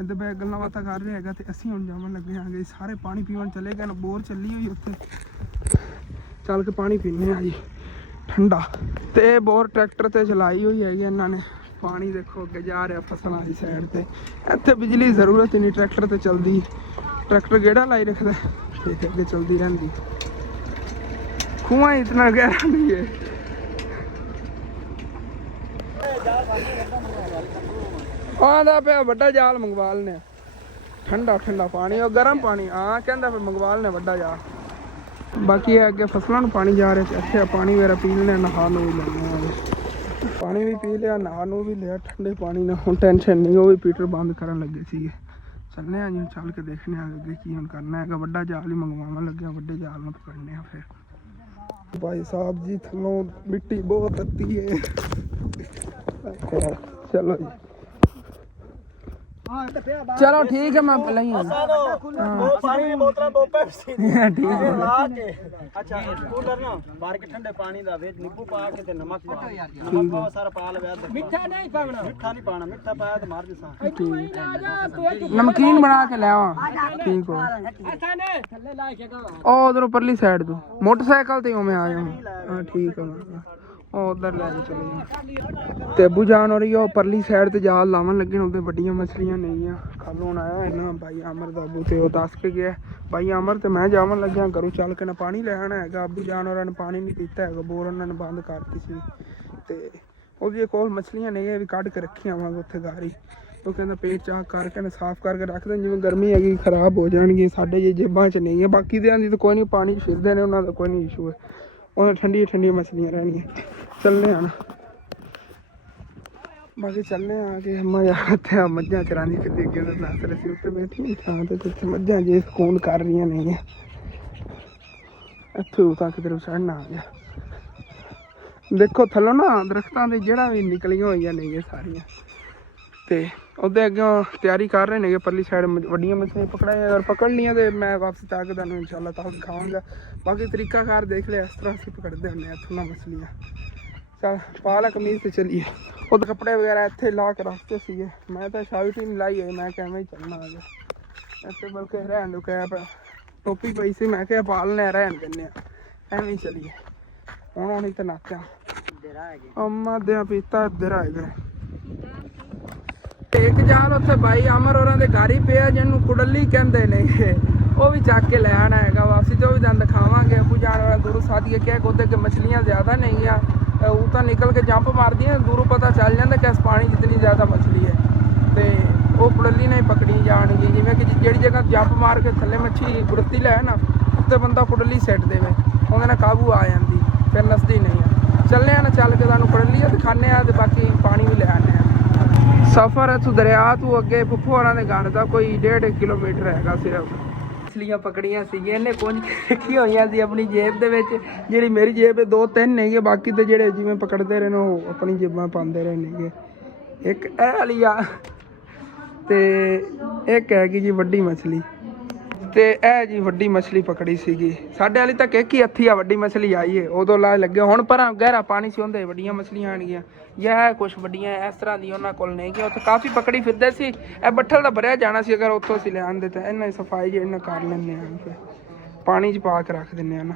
ਇੱਧਰ ਬੈ ਗੱਲਾਂ ਬਾਤਾਂ ਕਰ ਰਿਹਾ ਹੈਗਾ ਤੇ ਅਸੀਂ ਹੁਣ ਜਾਵਣ ਲੱਗੇ ਆਂਗੇ ਸਾਰੇ ਪਾਣੀ ਪੀਵਣ ਚਲੇ ਗਏ ਨਾ ਬੋਰ ਚੱਲੀ ਹੋਈ ਉੱਥੇ ਚੱਲ ਕੇ ਪਾਣੀ ਪੀਣੇ ਆ ਜੀ ਠੰਡਾ ਤੇ ਬੋਰ ਟਰੈਕਟਰ ਤੇ ਚਲਾਈ ਹੋਈ ਹੈਗੀ ਇਹਨਾਂ ਨੇ ਪਾਣੀ ਦੇਖੋ ਅੱਗੇ ਜਾ ਰਿਹਾ ਫਸਲਾਂ ਦੀ ਸਾਈਡ ਤੇ ਇੱਥੇ ਬਿਜਲੀ ਦੀ ਜ਼ਰੂਰਤ ਹੀ ਨਹੀਂ ਟਰੈਕਟਰ ਤੇ ਚਲਦੀ ਟਰੈਕਟਰ ਗੇੜਾ ਲਾਈ ਰੱਖਦਾ ਤੇ ਅੱਗੇ ਚਲਦੀ ਰਹਿੰਦੀ ਖੂਹਾਂ ਇਤਨਾ ਗਹਿਰਾ ਨਹੀਂ ਹੈ ਆਂਦਾ ਪਿਆ ਵੱਡਾ ਜਾਲ ਮੰਗਵਾ ਲੈਣੇ ਠੰਡਾ ਠੰਡਾ ਪਾਣੀ ਉਹ ਗਰਮ ਪਾਣੀ ਹਾਂ ਕਹਿੰਦਾ ਫਿਰ ਮੰਗਵਾ ਲੈਣੇ ਵੱਡਾ ਜਾਲ ਬਾਕੀ ਇਹ ਅੱਗੇ ਫਸਲਾਂ ਨੂੰ ਪਾਣੀ ਜਾ ਰਿਹਾ ਇੱਥੇ ਪਾਣੀ ਮੇਰਾ ਪੀ ਲੈਣਾ ਨਹਾ ਨੂੰ ਵੀ ਲੈਣਾ ਪਾਣੀ ਵੀ ਪੀ ਲਿਆ ਨਹਾ ਨੂੰ ਵੀ ਲਿਆ ਠੰਡੇ ਪਾਣੀ ਨਾਲ ਹੁਣ ਟੈਨਸ਼ਨ ਨਹੀਂ ਉਹ ਵੀ ਪੀਟਰ ਬੰਦ ਕਰਨ ਲੱਗੇ ਸੀਗੇ ਚੱਲਨੇ ਆ ਜੀ ਚੱਲ ਕੇ ਦੇਖਣੇ ਆ ਅੱਗੇ ਕੀ ਹੁਣ ਕਰਨਾ ਹੈਗਾ ਵੱਡਾ ਜਾਲ ਹੀ ਮੰਗਵਾਉਣ ਲੱਗਿਆ ਵੱਡੇ ਜਾਲ ਨੂੰ ਪਕੜਨੇ ਆ ਫਿਰ भाई साहब जी थलों मिट्टी बहुत आती है चलो जी चलो ठीक है मैं पहले ही पानी की बोतल दो पेप्सी ठीक है ला के अच्छा कूलर ना बाहर के ठंडे पानी दा विच नींबू पा के ते नमक पा नमक पा सारा पा ले मीठा नहीं पाना मीठा पाया तो मार दिसा नमकीन बना के ले आवा ठीक हो अच्छा ने थल्ले ला के गा ओ उधर परली साइड तो मोटरसाइकिल ते मैं आ जाऊं हां ठीक है ਉਹ ਉਧਰ ਲੈ ਕੇ ਚਲੇ ਜਾਣਾ। ਤੇ ਅੱਬੂ ਜਾਨ ਹੋ ਰਹੀ ਉਹ ਪਰਲੀ ਸਾਈਡ ਤੇ ਜਾਲ ਲਾਵਣ ਲੱਗੇ ਨੇ, ਉਹਦੇ ਵੱਡੀਆਂ ਮਛਲੀਆਂ ਨਹੀਂ ਆ। ਕੱਲ ਹੁਣ ਆਇਆ ਇਹਨਾਂ ਬਾਈ ਅਮਰ ਦਾ ਅੱਬੂ ਤੇ ਉਹ ਦੱਸ ਕੇ ਗਿਆ ਬਾਈ ਅਮਰ ਤੇ ਮੈਂ ਜਾਵਣ ਲੱਗਿਆ ਘਰੋਂ ਚੱਲ ਕੇ ਨਾ ਪਾਣੀ ਲੈ ਆਉਣਾ ਹੈਗਾ। ਅੱਬੂ ਜਾਨ ਹੋਰਾਂ ਨੇ ਪਾਣੀ ਨਹੀਂ ਪੀਤਾ ਹੈਗਾ, ਬੋਰ ਉਹਨਾਂ ਨੇ ਬੰਦ ਕਰਤੀ ਸੀ ਤੇ ਉਹਦੇ ਕੋਲ ਮਛਲੀਆਂ ਨਹੀਂ ਹੈ ਵੀ ਕੱਢ ਕੇ ਰੱਖੀ ਆਵਾਂਗੇ ਉੱਥੇ ਗਾਰੀ। ਉਹ ਕਹਿੰਦਾ ਪੇਟ ਚਾਕ ਕਰਕੇ ਨਾ ਸਾਫ਼ ਕਰਕੇ ਰੱਖ ਦੇ, ਜਿਵੇਂ ਗਰਮੀ ਹੈਗੀ ਖਰਾਬ ਹੋ ਜਾਣਗੀ। ਸਾਡੇ ਜੇ ਜੇਬਾਂ 'ਚ ਨਹੀਂ ਹੈ, ਬਾਕੀ ਦਿਆਂ ਦੀ ਤਾਂ ਕੋਈ ਨਹੀਂ, ਪਾਣੀ 'ਚ ਫਿਰਦੇ ਨੇ ਉਹਨਾਂ ਦਾ ਕੋਈ ਨਹੀਂ ਇਸ਼ੂ ਹੈ। ਉਹਨਾਂ ਠੰਡੀਆਂ ਠੰਡੀਆਂ ਮਛਲੀਆਂ ਰਹਿਣੀਆਂ। ਚੱਲਦੇ ਹਨ ਬਾਕੀ ਚੱਲਦੇ ਆ ਕਿ ਮਜ਼ਾ ਇੱਥੇ ਮੱਝਾਂ ਚਰਾਉਂਦੀ ਫਿਰਦੀ ਅੱਗੇ ਦਾ ਦੱਸ ਰਹੇ ਸੀ। ਉੱਤੇ ਬੈਠੀ ਥਾਂ ਤੇ ਜਿੱਥੇ ਮੱਝਾਂ ਜੇ ਸਕੂਨ ਕਰ ਰਹੀਆਂ ਨਹੀਂ ਇੱਥੇ ਤਾਂ ਕਿਧਰ ਚੜ੍ਹਨਾ ਆ ਗਿਆ। ਦੇਖੋ ਥੱਲੋਂ ਨਾ ਦਰਖਤਾਂ ਦੇ ਜਿਹੜਾ ਵੀ ਨਿਕਲੀਆਂ ਹੋਈਆਂ ਨਹੀਂ ਸਾਰੀਆਂ ਤੇ ਉਹਦੇ ਅੱਗੇ ਤਿਆਰੀ ਕਰ ਰਹੇ ਨੇਗੇ ਪਰਲੀ ਸਾਈਡ ਵੱਡੀਆਂ ਮਛਲੀਆਂ ਪਕੜਾਂ। ਅਗਰ ਪਕੜ ਲਈਆਂ ਤੇ ਮੈਂ ਵਾਪਸ ਆ ਕੇ ਤੁਹਾਨੂੰ ਇਨਸ਼ਾਅੱਲਾ ਤਾਂ ਦਿਖਾਵਾਂਗਾ। ਬਾਕੀ ਤਰੀਕਾਕਾਰ ਦੇਖ ਲਿਆ, ਇਸ ਤਰ੍ਹਾਂ ਅਸੀਂ ਪਕੜਦੇ ਹੁੰਦੇ ਹਾਂ ਇੱਥੋਂ ਨਾ ਮਛਲੀਆਂ। ਚੱਲ ਪਾ ਲਾ ਕਮੀਜ਼ ਤੇ ਚੱਲੀਏ। ਉਹਦੇ ਕੱਪੜੇ ਵਗੈਰਾ ਇੱਥੇ ਲਾ ਕੇ ਰੱਖਤੇ ਸੀਗੇ, ਮੈਂ ਤਾਂ ਸ਼ਰਟ ਹੀ ਨਹੀਂ ਲਾਈ ਹੋਈ, ਮੈਂ ਕਿਹਾ ਐਵੇਂ ਹੀ ਚੱਲਣਾ ਆ ਗਿਆ ਇੱਥੇ। ਬਲਕਿ ਰਹਿਣ ਦੋ ਕੈਪ ਟੋਪੀ ਪਈ ਸੀ, ਮੈਂ ਕਿਹਾ ਪਾ ਲੈਣੇ ਰਹਿਣ ਦਿੰਦੇ ਆ, ਐਵੇਂ ਹੀ ਚੱਲੀਏ। ਹੁਣ ਹੀ ਤਾਂ ਨਾਕਿਆ ਅੰਮਾ ਦਿਆਂ ਪੀਤਾ ਇੱਧਰ ਆ ਗਏ। ਇੱਕ ਜਾਲ ਉੱਥੇ ਬਾਈ ਅਮਰ ਹੋਰਾਂ ਦੇ ਘਰ ਹੀ ਪਿਆ ਜਿਹਨੂੰ ਕੁੜੱਲੀ ਕਹਿੰਦੇ ਨੇ, ਉਹ ਵੀ ਚੱਕ ਕੇ ਲੈ ਆਉਣਾ ਹੈਗਾ ਵਾਪਸੀ ਤੇ ਉਹ ਵੀ ਤੁਹਾਨੂੰ ਦਿਖਾਵਾਂਗੇ। ਅੱਬੂ ਜਾਨ ਵਾਲਾ ਦੂਰੋਂ ਸਾਥੀ ਕਿਹਾ ਉਹਦੇ ਕਿ ਮਛਲੀਆਂ ਜ਼ਿਆਦਾ ਨਹੀਂ ਆ, ਉਹ ਤਾਂ ਨਿਕਲ ਕੇ ਜੰਪ ਮਾਰਦੀਆਂ ਦੂਰੋਂ ਪਤਾ ਚੱਲ ਜਾਂਦਾ ਕਿ ਇਸ ਪਾਣੀ ਜਿਤਨੀ ਜ਼ਿਆਦਾ ਮਛਲੀ ਹੈ ਤੇ ਉਹ ਕੁੜੱਲੀ ਨਹੀਂ ਪਕੜੀ ਜਾਣਗੀ। ਜਿਵੇਂ ਕਿ ਜਿਹੜੀ ਜਗ੍ਹਾ ਜੰਪ ਮਾਰ ਕੇ ਥੱਲੇ ਮੱਛੀ ਗੁੜਤੀ ਲੈ ਨਾ ਉੱਤੇ ਬੰਦਾ ਕੁੜੱਲੀ ਸੱਟ ਦੇਵੇ, ਉਹਦੇ ਨਾਲ ਕਾਬੂ ਆ ਜਾਂਦੀ, ਫਿਰ ਨਸਦੀ ਨਹੀਂ ਆ। ਚੱਲੇ ਆ ਨਾ ਚੱਲ ਕੇ ਤੁਹਾਨੂੰ ਕੁੜੱਲੀ ਦਿਖਾਉਂਦੇ ਆ ਤੇ ਬਾਕੀ ਪਾਣੀ ਵੀ ਲੈ ਆਉਂਦੇ ਆ। ਸਫ਼ਰ ਇੱਥੋਂ ਦਰਿਆ ਤੋਂ ਅੱਗੇ ਫੁੱਫੂ ਹੋਰਾਂ ਦੇ ਘਰ ਦਾ ਕੋਈ 1.5 ਕਿਲੋਮੀਟਰ ਹੈਗਾ ਸਿਰਫ। ਮਛਲੀਆਂ ਪਕੜੀਆਂ ਸੀਗੀਆਂ ਇਹਨੇ ਕੁੰਝ ਰੱਖੀਆਂ ਹੋਈਆਂ ਸੀ ਆਪਣੀ ਜੇਬ ਦੇ ਵਿੱਚ, ਜਿਹੜੀ ਮੇਰੀ ਜੇਬ 2-3 ਨਹੀਂ ਹੈ, ਬਾਕੀ ਤੇ ਜਿਹੜੇ ਜਿਵੇਂ ਪਕੜਦੇ ਰਹੇ ਨੇ ਉਹ ਆਪਣੀ ਜੇਬਾਂ ਪਾਉਂਦੇ ਰਹੇ ਨੇਗੇ। ਇੱਕ ਇਹ ਵਾਲੀ ਆ ਤੇ ਇੱਕ ਹੈਗੀ ਜੀ ਵੱਡੀ ਮਛਲੀ ਤੇ ਇਹ ਜੀ ਵੱਡੀ ਮਛਲੀ ਪਕੜੀ ਸੀਗੀ ਸਾਡੇ ਵਾਲੀ ਤਾਂ ਇੱਕ ਹੀ ਹੱਥੀ ਆ ਵੱਡੀ ਮਛਲੀ ਆਈ ਏ, ਉਦੋਂ ਲਾ ਲੱਗੇ। ਹੁਣ ਪਰ ਗਹਿਰਾ ਪਾਣੀ ਸੀ ਹੁੰਦੇ ਵੱਡੀਆਂ ਮਛਲੀਆਂ ਆਣਗੀਆਂ ਜਾਂ ਕੁਛ ਵੱਡੀਆਂ ਇਸ ਤਰ੍ਹਾਂ ਦੀ ਉਹਨਾਂ ਕੋਲ ਨਹੀਂ ਗਈਆਂ। ਉੱਥੇ ਕਾਫੀ ਪਕੜੀ ਫਿਰਦੇ ਸੀ, ਇਹ ਬੱਠਲ ਦਾ ਭਰਿਆ ਜਾਣਾ ਸੀ, ਅਗਰ ਉੱਥੋਂ ਅਸੀਂ ਲਿਆਂਦੇ ਤਾਂ ਇਹਨਾਂ ਦੀ ਸਫਾਈ ਜੀ ਇਹਨਾਂ ਕਰ ਲੈਂਦੇ ਹਾਂ, ਫਿਰ ਪਾਣੀ 'ਚ ਪਾ ਕੇ ਰੱਖ ਦਿੰਦੇ ਹਾਂ ਨਾ,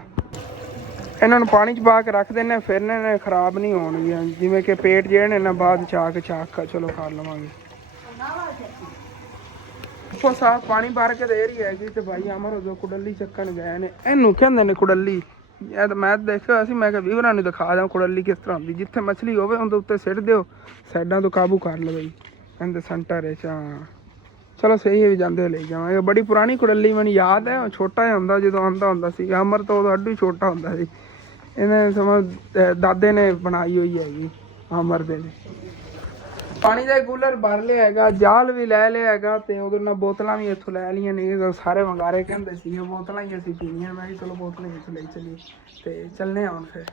ਇਹਨਾਂ ਨੂੰ ਪਾਣੀ 'ਚ ਪਾ ਕੇ ਰੱਖ ਦਿੰਦੇ, ਫਿਰ ਇਹਨਾਂ ਖਰਾਬ ਨਹੀਂ ਹੋਣਗੀਆਂ। ਜਿਵੇਂ ਕਿ ਪੇਟ ਜਿਹੜੇ ਨੇ ਨਾ ਬਾਅਦ 'ਚ ਆ ਕੇ ਚਾਕ ਚਲੋ ਕਰ ਲਵਾਂਗੇ। ਉੱਪਰ ਸਾਫ ਪਾਣੀ ਭਰ ਕੇ ਦੇ ਰਹੀ ਹੈਗੀ ਤੇ ਭਾਈ ਅਮਰ ਉਦੋਂ ਕੁੜੱਲੀ ਚੱਕਣ ਗਏ ਨੇ, ਇਹਨੂੰ ਕਹਿੰਦੇ ਨੇ ਕੁੜੱਲੀ। ਇਹ ਤਾਂ ਮੈਂ ਦੇਖਿਆ ਸੀ, ਮੈਂ ਕਿਹਾ ਵੀਵਰਾਂ ਨੂੰ ਦਿਖਾ ਦਾਂ ਕੁੜੱਲੀ ਕਿਸ ਤਰ੍ਹਾਂ ਹੁੰਦੀ। ਜਿੱਥੇ ਮਛਲੀ ਹੋਵੇ ਉਹਦੇ ਉੱਤੇ ਸਿੱਟ ਦਿਓ, ਸਾਈਡਾਂ ਤੋਂ ਕਾਬੂ ਕਰ ਲਓ ਬਈ ਇਹਦੇ ਸੈਂਟਰ 'ਚ। ਚਲੋ ਸਹੀ ਹੈ ਵੀ ਜਾਂਦੇ ਲਈ ਜਾਵਾਂਗੇ। ਬੜੀ ਪੁਰਾਣੀ ਕੁੜੱਲੀ ਮੈਨੂੰ ਯਾਦ ਹੈ, ਛੋਟਾ ਜਿਹਾ ਹੁੰਦਾ ਜਦੋਂ ਆਉਂਦਾ ਹੁੰਦਾ ਸੀ। ਅਮਰ ਤੋਂ ਉਦੋਂ ਅੱਡੂ ਛੋਟਾ ਹੁੰਦਾ ਸੀ, ਇਹਨੇ ਸਮਾਂ ਦਾਦੇ ਨੇ ਬਣਾਈ ਹੋਈ ਹੈਗੀ ਅਮਰ ਦੇ। ਪਾਣੀ ਦਾ ਕੂਲਰ ਭਰ ਲਿਆ ਹੈਗਾ, ਜਾਲ ਵੀ ਲੈ ਲਿਆ ਹੈਗਾ ਤੇ ਉਹਦੇ ਨਾਲ ਬੋਤਲਾਂ ਵੀ ਇੱਥੋਂ ਲੈ ਲਈਆਂ ਨੇ। ਸਾਰੇ ਵੰਗਾਰੇ ਕਹਿੰਦੇ ਸੀ ਬੋਤਲਾਂ ਹੀ ਅਸੀਂ ਪੀਣੀਆਂ, ਮੈਂ ਕਿਹਾ ਚਲੋ ਬੋਤਲਾਂ ਇੱਥੋਂ ਲਈ ਚੱਲੀਏ ਤੇ ਚੱਲਨੇ ਆ ਹੁਣ। ਫਿਰ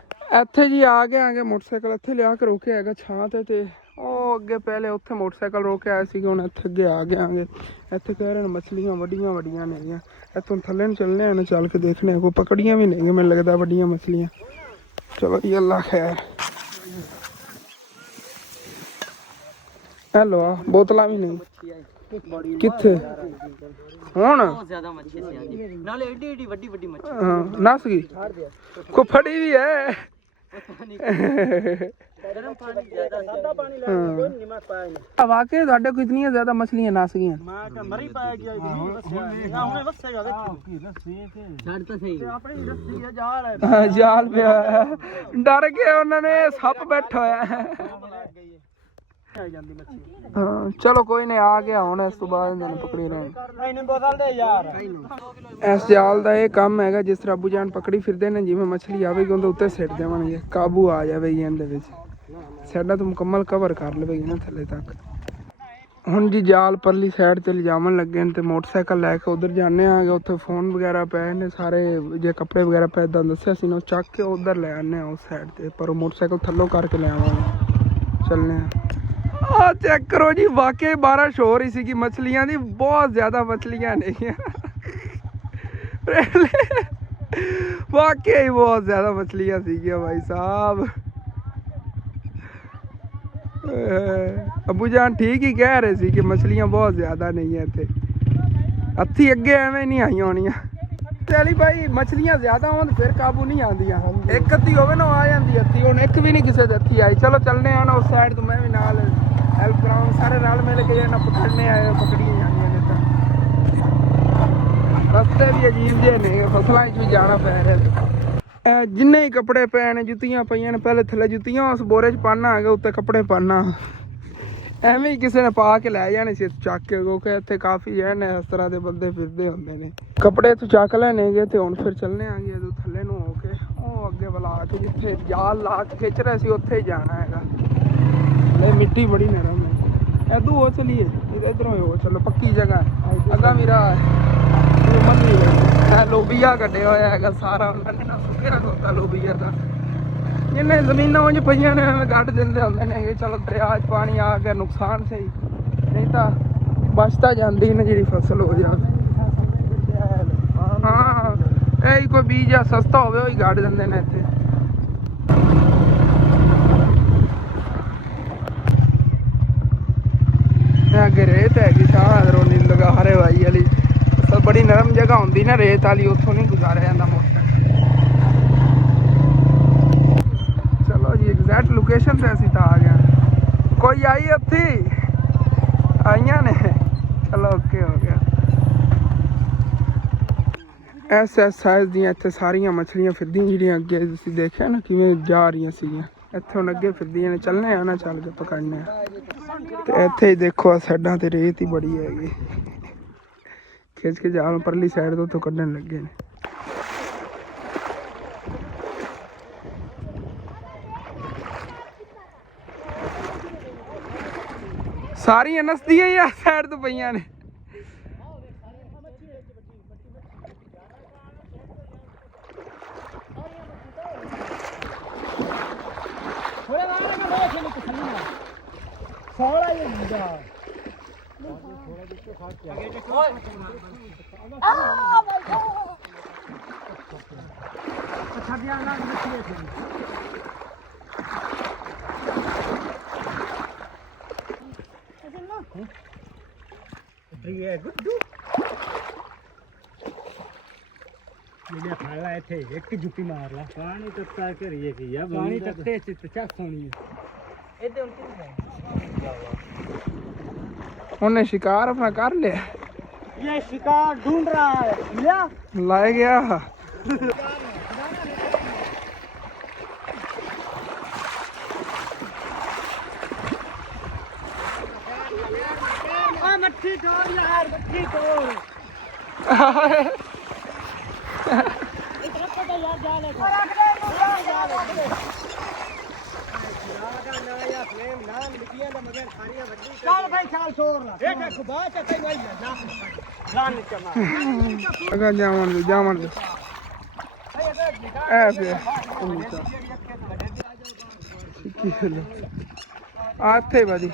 ਇੱਥੇ ਜੀ ਆ ਗਏ ਮੋਟਰਸਾਈਕਲ ਇੱਥੇ ਲਿਆ ਕੇ ਰੋਕਿਆ ਹੈਗਾ ਛਾਂ ਤੇ ਉਹ ਅੱਗੇ ਪਹਿਲੇ ਉੱਥੇ ਮੋਟਰਸਾਈਕਲ ਰੋਕ ਕੇ ਆਏ ਸੀਗੇ, ਹੁਣ ਇੱਥੇ ਅੱਗੇ ਆ ਗਏ। ਇੱਥੇ ਕਹਿ ਰਹੇ ਨੇ ਮਛਲੀਆਂ ਵੱਡੀਆਂ ਨੇਗੀਆਂ, ਇੱਥੋਂ ਥੱਲੇ ਨੂੰ ਚੱਲਣੇ ਆ, ਚੱਲ ਕੇ ਦੇਖਣੇ ਕੋਈ ਪਕੜੀਆਂ ਵੀ ਨਹੀਂ ਮੈਨੂੰ ਲੱਗਦਾ ਵੱਡੀਆਂ ਮਛਲੀਆਂ। ਚਲੋ ਜੀ ਅੱਲਾ ਖੈਰ। ਹੈਲੋ ਬੋਤਲਾਂ ਵੀ ਨਹੀਂ ਕਿੱਥੇ ਹੁਣ ਨਾਲੇ ਏਡੀ ਏਡੀ ਵੱਡੀ ਵੱਡੀ ਮੱਛੀ ਹਾਂ ਨਸ ਗਈ ਕੋ ਫੜੀ ਵੀ ਹੈ। ਗਰਮ ਪਾਣੀ ਜ਼ਿਆਦਾ ਸਾਦਾ ਪਾਣੀ ਲਾ ਕੇ ਕੋਈ ਨਿਮਕ ਪਾਇਆ ਨਹੀਂ। ਵਾਕਈ ਤੁਹਾਡੇ ਕੋਲ ਇਤਨੀਆਂ ਜ਼ਿਆਦਾ ਮਛਲੀਆਂ ਨਸ ਗਈਆਂ। ਮੈਂ ਕਿ ਮਰੀ ਪਾਇਆ ਗਿਆ ਹੁਣੇ ਵਸੇਗਾ ਵੇਖੋ ਕੀ ਲੱਸੀ ਹੈ ਛੱਡ ਤਾਂ ਸਹੀ ਤੇ ਆਪਣੀ ਲੱਸੀ ਹੈ ਜਾਲ ਹੈ ਜਾਲ ਪਿਆ ਡਰ ਗਏ ਉਹਨਾਂ ਨੇ ਸੱਪ ਬੈਠਾ ਹੋਇਆ ਹੈ। ਆ ਜਾਂਦੀ ਮੱਛੀ ਹਾਂ ਚਲੋ ਕੋਈ ਨਹੀਂ ਆ ਗਿਆ ਹੁਣ ਇਸ ਤੋਂ ਬਾਅਦ ਇਹਨਾਂ ਨੂੰ ਪਕੜੀ ਰਹਿਣ ਇਹਨੂੰ ਬੋਤਲ ਦੇ ਯਾਰ। ਇਸ ਜਾਲ ਦਾ ਇਹ ਕੰਮ ਹੈਗਾ ਜਿਸ ਤਰ੍ਹਾਂ ਅੱਬੂ ਜਾਨ ਪਕੜੀ ਫਿਰਦੇ ਨੇ, ਜਿਵੇਂ ਮਛਲੀ ਆਵੇਗੀ ਉਹਦੇ ਉੱਤੇ ਸਿੱਟ ਦੇਵਾਂਗੇ, ਕਾਬੂ ਆ ਜਾਵੇਗੀ ਇਹਦੇ ਵਿੱਚ, ਸਾਡਾ ਤਾਂ ਮੁਕੰਮਲ ਕਵਰ ਕਰ ਲਵੇਗੀ ਨਾ ਥੱਲੇ ਤੱਕ। ਹੁਣ ਜੀ ਜਾਲ ਪਰਲੀ ਸਾਈਡ ਤੇ ਲਿਜਾਵਣ ਲੱਗੇ ਨੇ ਤੇ ਮੋਟਰਸਾਈਕਲ ਲੈ ਕੇ ਉਧਰ ਜਾਂਦੇ ਆਗੇ। ਉੱਥੇ ਫੋਨ ਵਗੈਰਾ ਪਏ ਨੇ ਸਾਰੇ, ਜੇ ਕੱਪੜੇ ਵਗੈਰਾ ਪਏ ਇੱਦਾਂ ਦੱਸਿਆ ਸੀ ਨਾ, ਉਹ ਚੱਕ ਕੇ ਉਧਰ ਲੈ ਆਉਂਦੇ ਆ ਉਸ ਸਾਈਡ ਤੇ, ਪਰ ਉਹ ਮੋਟਰਸਾਈਕਲ ਥੱਲੋਂ ਕਰਕੇ ਲੈ ਆਵਾਂਗੇ। ਚੱਲਨੇ ਆ ਚੈੱਕ ਕਰੋ ਜੀ, ਵਾਕਈ ਬਾਰਿਸ਼ ਹੋ ਰਹੀ ਸੀਗੀ, ਮਛਲੀਆਂ ਦੀ ਬਹੁਤ ਜ਼ਿਆਦਾ ਮਛਲੀਆਂ ਨਹੀਂ ਵਾਕਈ ਬਹੁਤ ਜ਼ਿਆਦਾ ਮਛਲੀਆਂ ਸੀਗੀਆਂ ਭਾਈ ਸਾਹਿਬ। ਅੱਬੂ ਜਾਨ ਠੀਕ ਹੀ ਕਹਿ ਰਹੇ ਸੀ ਕਿ ਮਛਲੀਆਂ ਬਹੁਤ ਜ਼ਿਆਦਾ ਨਹੀਂ ਹੈ ਇੱਥੇ, ਹੱਥੀ ਅੱਗੇ ਐਵੇਂ ਨਹੀਂ ਆਈਆਂ ਹੋਣੀਆਂ। ਤੇ ਅਲੀ ਭਾਈ ਮਛਲੀਆਂ ਜ਼ਿਆਦਾ ਹੋਣ ਫਿਰ ਕਾਬੂ ਨਹੀਂ ਆਉਂਦੀਆਂ ਇੱਕ ਅੱਧੀ ਹੋਵੇ ਨਾ ਆ ਜਾਂਦੀ ਹੱਥੀ ਹੁਣ ਇੱਕ ਵੀ ਨਹੀਂ ਕਿਸੇ ਦੇ ਹੱਥੀ ਆਈ ਚਲੋ ਚੱਲਨੇ ਆ ਨਾ ਉਸ ਸਾਈਡ ਤੋਂ ਮੈਂ ਵੀ ਨਾਲ ਹੈਲਪ ਕਰਾਉਂ ਸਾਰੇ ਰਲ ਮਿਲ ਕੇ ਨਾ ਪਕੜਨੇ ਆਏ ਪਕੜੀਆਂ ਜਾਂਦੀਆਂ ਨੇ ਤਾਂ ਰਸਤੇ ਵੀ ਅਜੀਬ ਜਿਹੇ ਨੇ ਫਸਲਾਂ 'ਚ ਵੀ ਜਾਣਾ ਪੈ ਰਿਹਾ ਜਿੰਨੇ ਹੀ ਕੱਪੜੇ ਪਏ ਨੇ ਜੁੱਤੀਆਂ ਪਈਆਂ ਨੇ ਪਹਿਲੇ ਥੱਲੇ ਜੁੱਤੀਆਂ ਉਸ ਬੋਰੇ 'ਚ ਪਾਣਾ ਹੈਗਾ ਉੱਤੇ ਕੱਪੜੇ ਪਾਣਾ ਐਵੇਂ ਹੀ ਕਿਸੇ ਨੇ ਪਾ ਕੇ ਲੈ ਜਾਣੇ ਸੀ ਚੱਕ ਕੇ ਕਿਉਂਕਿ ਇੱਥੇ ਕਾਫੀ ਜਿਹੜੇ ਨੇ ਇਸ ਤਰ੍ਹਾਂ ਦੇ ਬੰਦੇ ਫਿਰਦੇ ਹੁੰਦੇ ਨੇ ਕੱਪੜੇ ਤੋਂ ਚੱਕ ਲੈਣੇਗੇ ਤੇ ਹੁਣ ਫਿਰ ਚੱਲਣੇ ਆਂਗੇ ਜਦੋਂ ਥੱਲੇ ਨੂੰ ਹੋ ਕੇ ਉਹ ਅੱਗੇ ਬਲਾਟ ਜਿੱਥੇ ਜਾਲ ਲਾ ਕੇ ਖਿੱਚ ਰਹੇ ਸੀ ਉੱਥੇ ਹੀ ਜਾਣਾ ਹੈਗਾ ਲੈ ਮਿੱਟੀ ਬੜੀ ਨਰਮ ਹੈ ਇਦੋਂ ਹੋ ਚਲੀਏ ਇਧਰੋਂ ਹੋ ਚਲੋ ਪੱਕੀ ਜਗ੍ਹਾ ਅੱਗਾ ਮੇਰਾ ਲੋਬੀਆ ਕੱਢਿਆ ਹੋਇਆ ਹੈਗਾ ਸਾਰਾ ਉਹਨਾਂ ਨੇ ਨਾ ਸੁੱਕਿਆ ਹੁੰਦਾ ਲੋਬੀਆ ਦਾ ਜਿੰਨੇ ਜ਼ਮੀਨਾਂ ਉਂਝ ਪਈਆਂ ਨੇ ਐਵੇਂ ਕੱਢ ਦਿੰਦੇ ਹੁੰਦੇ ਨੇ ਚਲੋ ਦਰਿਆ 'ਚ ਪਾਣੀ ਆ ਗਿਆ ਨੁਕਸਾਨ ਸਹੀ ਨਹੀਂ ਤਾਂ ਬਚਤਾ ਜਾਂਦੀ ਨਾ ਜਿਹੜੀ ਫਸਲ ਹੋ ਜਾਵੇ ਹਾਂ ਇਹ ਕੋਈ ਬੀਜ ਆ ਸਸਤਾ ਹੋਵੇ ਉਹ ਹੀ ਕੱਢ ਦਿੰਦੇ ਨੇ ਇੱਥੇ ਅੱਗੇ ਰੇਤ ਹੈਗੀ ਸਾਹ ਰੋਣੀ ਲਗਾ ਹਰੇ ਵਾਈ ਵਾਲੀ ਬੜੀ ਨਰਮ ਜਗ੍ਹਾ ਹੁੰਦੀ ਨਾ ਰੇਤ ਵਾਲੀ ਉੱਥੋਂ ਨਹੀਂ ਗੁਜ਼ਾਰਿਆ ਜਾਂਦਾ ਮੋਟਰ ਚਲੋ ਜੀ ਐਗਜ਼ੈਕਟ ਲੋਕੇਸ਼ਨ ਤੇ ਅਸੀਂ ਤਾਂ ਆ ਗਏ ਕੋਈ ਆਈ ਉੱਥੇ ਆਈਆਂ ਨੇ ਚਲੋ ਓਕੇ ਹੋ ਗਿਆ ਐਸ ਸਾਈਜ਼ ਦੀਆਂ ਇੱਥੇ ਸਾਰੀਆਂ ਮਛਲੀਆਂ ਫਿਰਦੀਆਂ ਜਿਹੜੀਆਂ ਅੱਗੇ ਤੁਸੀਂ ਦੇਖਿਆ ਨਾ ਕਿਵੇਂ ਜਾ ਰਹੀਆਂ ਸੀਗੀਆਂ ਇੱਥੇ ਹੁਣ ਅੱਗੇ ਫਿਰਦੀਆਂ ਨੇ ਚੱਲਣੇ ਆ ਨਾ ਚੱਲ ਕੇ ਪਕੜਨੇ ਆ ਤੇ ਇੱਥੇ ਹੀ ਦੇਖੋ ਆ ਸਾਈਡਾਂ ਤੇ ਰੇਤ ਹੀ ਬੜੀ ਹੈਗੀ ਖਿੱਚ ਕੇ ਜਾਲ ਪਰਲੀ ਸਾਈਡ ਤੋਂ ਉੱਥੋਂ ਕੱਢਣ ਲੱਗੇ ਨੇ ਸਾਰੀਆਂ ਨਸਦੀਆਂ ਹੀ ਆ ਸਾਈਡ ਤੋਂ ਪਈਆਂ ਨੇ ਇੱਥੇ ਇੱਕ ਜੁੱਤੀ ਮਾਰ ਲਾ ਪਾਣੀ ਤੱਤਾ ਕਰੀਏ ਕੀ ਆ ਪਾਣੀ ਤੱਤੇ ਚ ਚੱਕ ਹੋਣੀ ਇਹਦੇ ਹੁਣ ਕਿੱਥੇ ਉਹਨੇ शिकार अपना कर लिया ये शिकार ढूंढ रहा है लिया लाए गया मच्छी छोड़ यार मच्छी छोड़ जावन आते बदी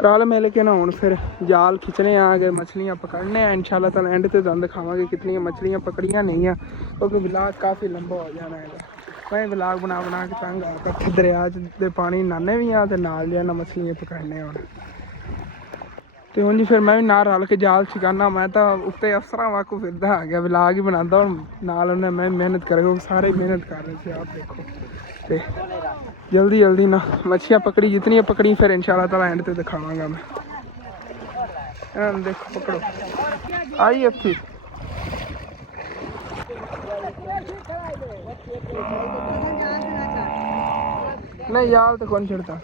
रल मिल के ना हुण फिर जाल खिंचने आ गए मछलियां पकड़ने हैं इंशाल्लाह ताला एंड ते तुहानू दिखावांगे कितनी मछलियां पकड़ियां नहीं है क्योंकि व्लॉग काफ़ी लंबा हो जाना है मैं व्लॉग बना के तंग आ इकट्ठे दरिया दे पानी नाने भी आ ते नाल जाना मछलियां पकड़ने हुण ते हुण जी फिर मैं भी नाल रल के जाल छिकाना मैं तो उत्ते अफसरां वाकू फिरदा आ गया व्लॉग ही बनांदा हुण नाल उन्हें मैं मेहनत करके सारे मेहनत कर रहे थे आप देखो ते जल्दी जल्दी ना मछलियाँ पकड़ी जितनी पकड़ी फिर इंशाल्लाह ताला एंड ते दिखावांगा मैं देखो पकड़ो आई अच्छी नहीं यार तो कौन छड़ता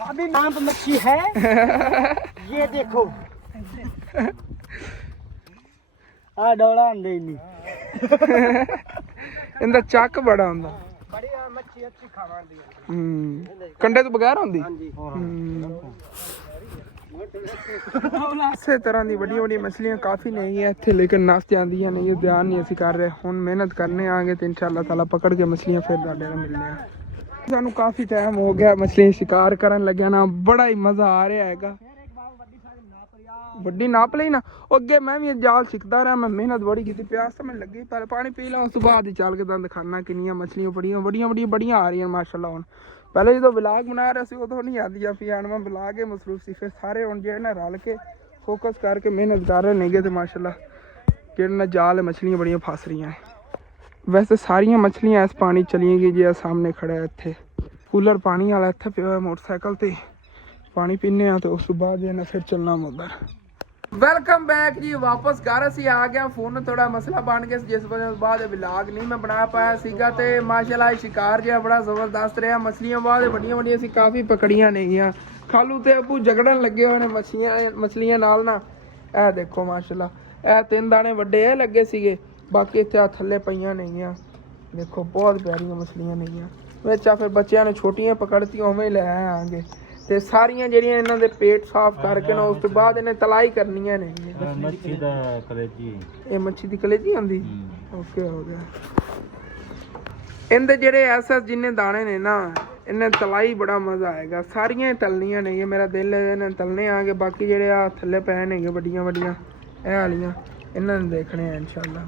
अभी नाम मच्छी है ये देखो आ डोला नहीं इनका चक बड़ा हुंदा बड़ी मच्छी ਅੱਛੀ ਅੱਛੀ ਖਾਵਾਂ ਦੀ ਕੰਡੇ ਤੋਂ ਬਗੈਰ ਹੁੰਦੀ ਹਾਂਜੀ ਇਸੇ ਤਰ੍ਹਾਂ ਦੀ ਵੱਡੀਆਂ ਵੱਡੀਆਂ ਮਛਲੀਆਂ ਕਾਫੀ ਨਹੀਂ ਹੈ ਇੱਥੇ ਲੇਕਿਨ ਨਸ ਜਾਂਦੀਆਂ ਨੇ ਇਹ ਧਿਆਨ ਨਹੀਂ ਅਸੀਂ ਕਰ ਰਹੇ ਹੁਣ ਮਿਹਨਤ ਕਰਨੇ ਆਗੇ ਤੇ ਇਨਸ਼ਾਅੱਲਾ ਤਾਲਾ ਪਕੜ ਕੇ ਮਛਲੀਆਂ ਫਿਰ ਤੁਹਾਡੇ ਨਾਲ ਮਿਲਨੇ ਆ ਸਾਨੂੰ ਕਾਫੀ ਟਾਈਮ ਹੋ ਗਿਆ ਮਛਲੀ ਸ਼ਿਕਾਰ ਕਰਨ ਲੱਗਿਆ ਨਾ ਬੜਾ ਹੀ ਮਜ਼ਾ ਆ ਰਿਹਾ ਹੈਗਾ ਵੱਡੀ ਨਾਪ ਲਈ ਨਾ ਉਹ ਅੱਗੇ ਮੈਂ ਵੀ ਜਾਲ ਸਿੱਖਦਾ ਰਿਹਾ ਮੈਂ ਮਿਹਨਤ ਬੜੀ ਕੀਤੀ ਪਿਆਸ ਤਾਂ ਮੈਨੂੰ ਲੱਗੀ ਪਰ ਪਾਣੀ ਪੀ ਲਾਂ ਉਸ ਤੋਂ ਬਾਅਦ ਹੀ ਚੱਲ ਕੇ ਤੁਹਾਨੂੰ ਦਿਖਾਣਾ ਕਿੰਨੀਆਂ ਮਛਲੀਆਂ ਬੜੀਆਂ ਆ ਰਹੀਆਂ ਮਾਸ਼ਾਅੱਲਾ ਹੁਣ ਪਹਿਲੇ ਜਦੋਂ ਵਲੌਗ ਬਣਾ ਰਿਹਾ ਸੀ ਉਦੋਂ ਨਹੀਂ ਆਉਂਦੀਆਂ ਸੀ ਹੁਣ ਮੈਂ ਵਲੌਗ ਹੀ ਮਸਰੂਫ ਸੀ ਫਿਰ ਸਾਰੇ ਹੁਣ ਜਿਹੜੇ ਨਾ ਰਲ ਕੇ ਫੋਕਸ ਕਰਕੇ ਮਿਹਨਤ ਕਰ ਰਹੇ ਨੇਗੇ ਤੇ ਮਾਸ਼ਾਅੱਲਾ ਕਿਹੜੇ ਨਾ ਜਾਲ ਮਛਲੀਆਂ ਬੜੀਆਂ ਫਸ ਰਹੀਆਂ ਵੈਸੇ ਸਾਰੀਆਂ ਮਛਲੀਆਂ ਇਸ ਪਾਣੀ ਚਲੀਆਂ ਗਈ ਜੇ ਸਾਹਮਣੇ ਖੜਾ ਹੈ ਇੱਥੇ ਕੂਲਰ ਪਾਣੀ ਵਾਲਾ ਇੱਥੇ ਪਿਆ ਹੋਇਆ ਮੋਟਰਸਾਈਕਲ ਤੇ ਪਾਣੀ ਪੀਨੇ ਆ ਤੇ ਉਸ ਤੋਂ ਬਾਅਦ ਜੇ ਨਾ ਫਿਰ ਚੱਲਣਾ ਉਧਰ ਵੈਲਕਮ ਬੈਕ ਜੀ ਵਾਪਸ ਘਰ ਅਸੀਂ ਆ ਗਿਆ ਫੋਨ ਥੋੜਾ ਮਸਲਾ ਬਣ ਗਿਆ ਜਿਸ ਵਜ੍ਹਾ ਤੋਂ ਬਾਅਦ ਵਲੌਗ ਨਹੀਂ ਮੈਂ ਬਣਾ ਪਾਇਆ ਸੀਗਾ ਤੇ ਮਾਸ਼ਾਅੱਲਾ ਸ਼ਿਕਾਰ ਜਿਹਾ ਬੜਾ ਜ਼ਬਰਦਸਤ ਰਿਹਾ ਮਛਲੀਆਂ ਬਾਅਦ ਵੱਡੀਆਂ ਅਸੀਂ ਕਾਫੀ ਪਕੜੀਆਂ ਨੇਗੀਆਂ ਖਾਲੂ ਤੇ ਅਬੂ ਝਗੜਨ ਲੱਗੇ ਹੋਏ ਨੇ ਮਛਲੀਆਂ ਨਾਲ ਨਾ ਇਹ ਦੇਖੋ ਮਾਸ਼ਾਅੱਲਾ ਇਹ 3 ਦਾਣੇ ਵੱਡੇ ਇਹ ਲੱਗੇ ਸੀਗੇ ਬਾਕੀ ਇੱਥੇ ਆ ਥੱਲੇ ਪਈਆਂ ਨੇਗੀਆਂ ਦੇਖੋ ਬਹੁਤ ਪਿਆਰੀਆਂ ਮਛਲੀਆਂ ਨੇਗੀਆਂ ਵਿੱਚ ਆ ਫਿਰ ਬੱਚਿਆਂ ਨੇ ਛੋਟੀਆਂ ਪਕੜਤੀ ਉਵੇਂ ਹੀ ਲੈ ਆਵਾਂਗੇ ਤੇ ਸਾਰੀਆਂ ਜਿਹੜੀਆਂ ਇਹਨਾਂ ਦੇ ਪੇਟ ਸਾਫ਼ ਕਰਕੇ ਨਾ ਉਸ ਤੋਂ ਬਾਅਦ ਇਹਨੇ ਤਲਾਈ ਕਰਨੀਆਂ ਨੇ ਮੱਛੀ ਦਾ ਕਲੇਜੀ ਇਹ ਮੱਛੀ ਦੀ ਕਲੇਜੀ ਹੁੰਦੀ ਓਕੇ ਹੋ ਗਿਆ ਇਹਦੇ ਜਿਹੜੇ ਐਸ ਜਿੰਨੇ ਦਾਣੇ ਨੇ ਨਾ ਇਹਨੇ ਤਲਾਈ ਬੜਾ ਮਜ਼ਾ ਆਏਗਾ ਸਾਰੀਆਂ ਤਲਣੀਆਂ ਨੇ ਮੇਰਾ ਦਿਲ ਇਹਨਾਂ ਤਲਨੇ ਆਗੇ ਬਾਕੀ ਜਿਹੜੇ ਆ ਥੱਲੇ ਪਏ ਨੇਗੇ ਵੱਡੀਆਂ ਇਹ ਵਾਲੀਆਂ ਇਹਨਾਂ ਨੂੰ ਦੇਖਣੇ ਆ ਇਨਸ਼ਾਅੱਲਾ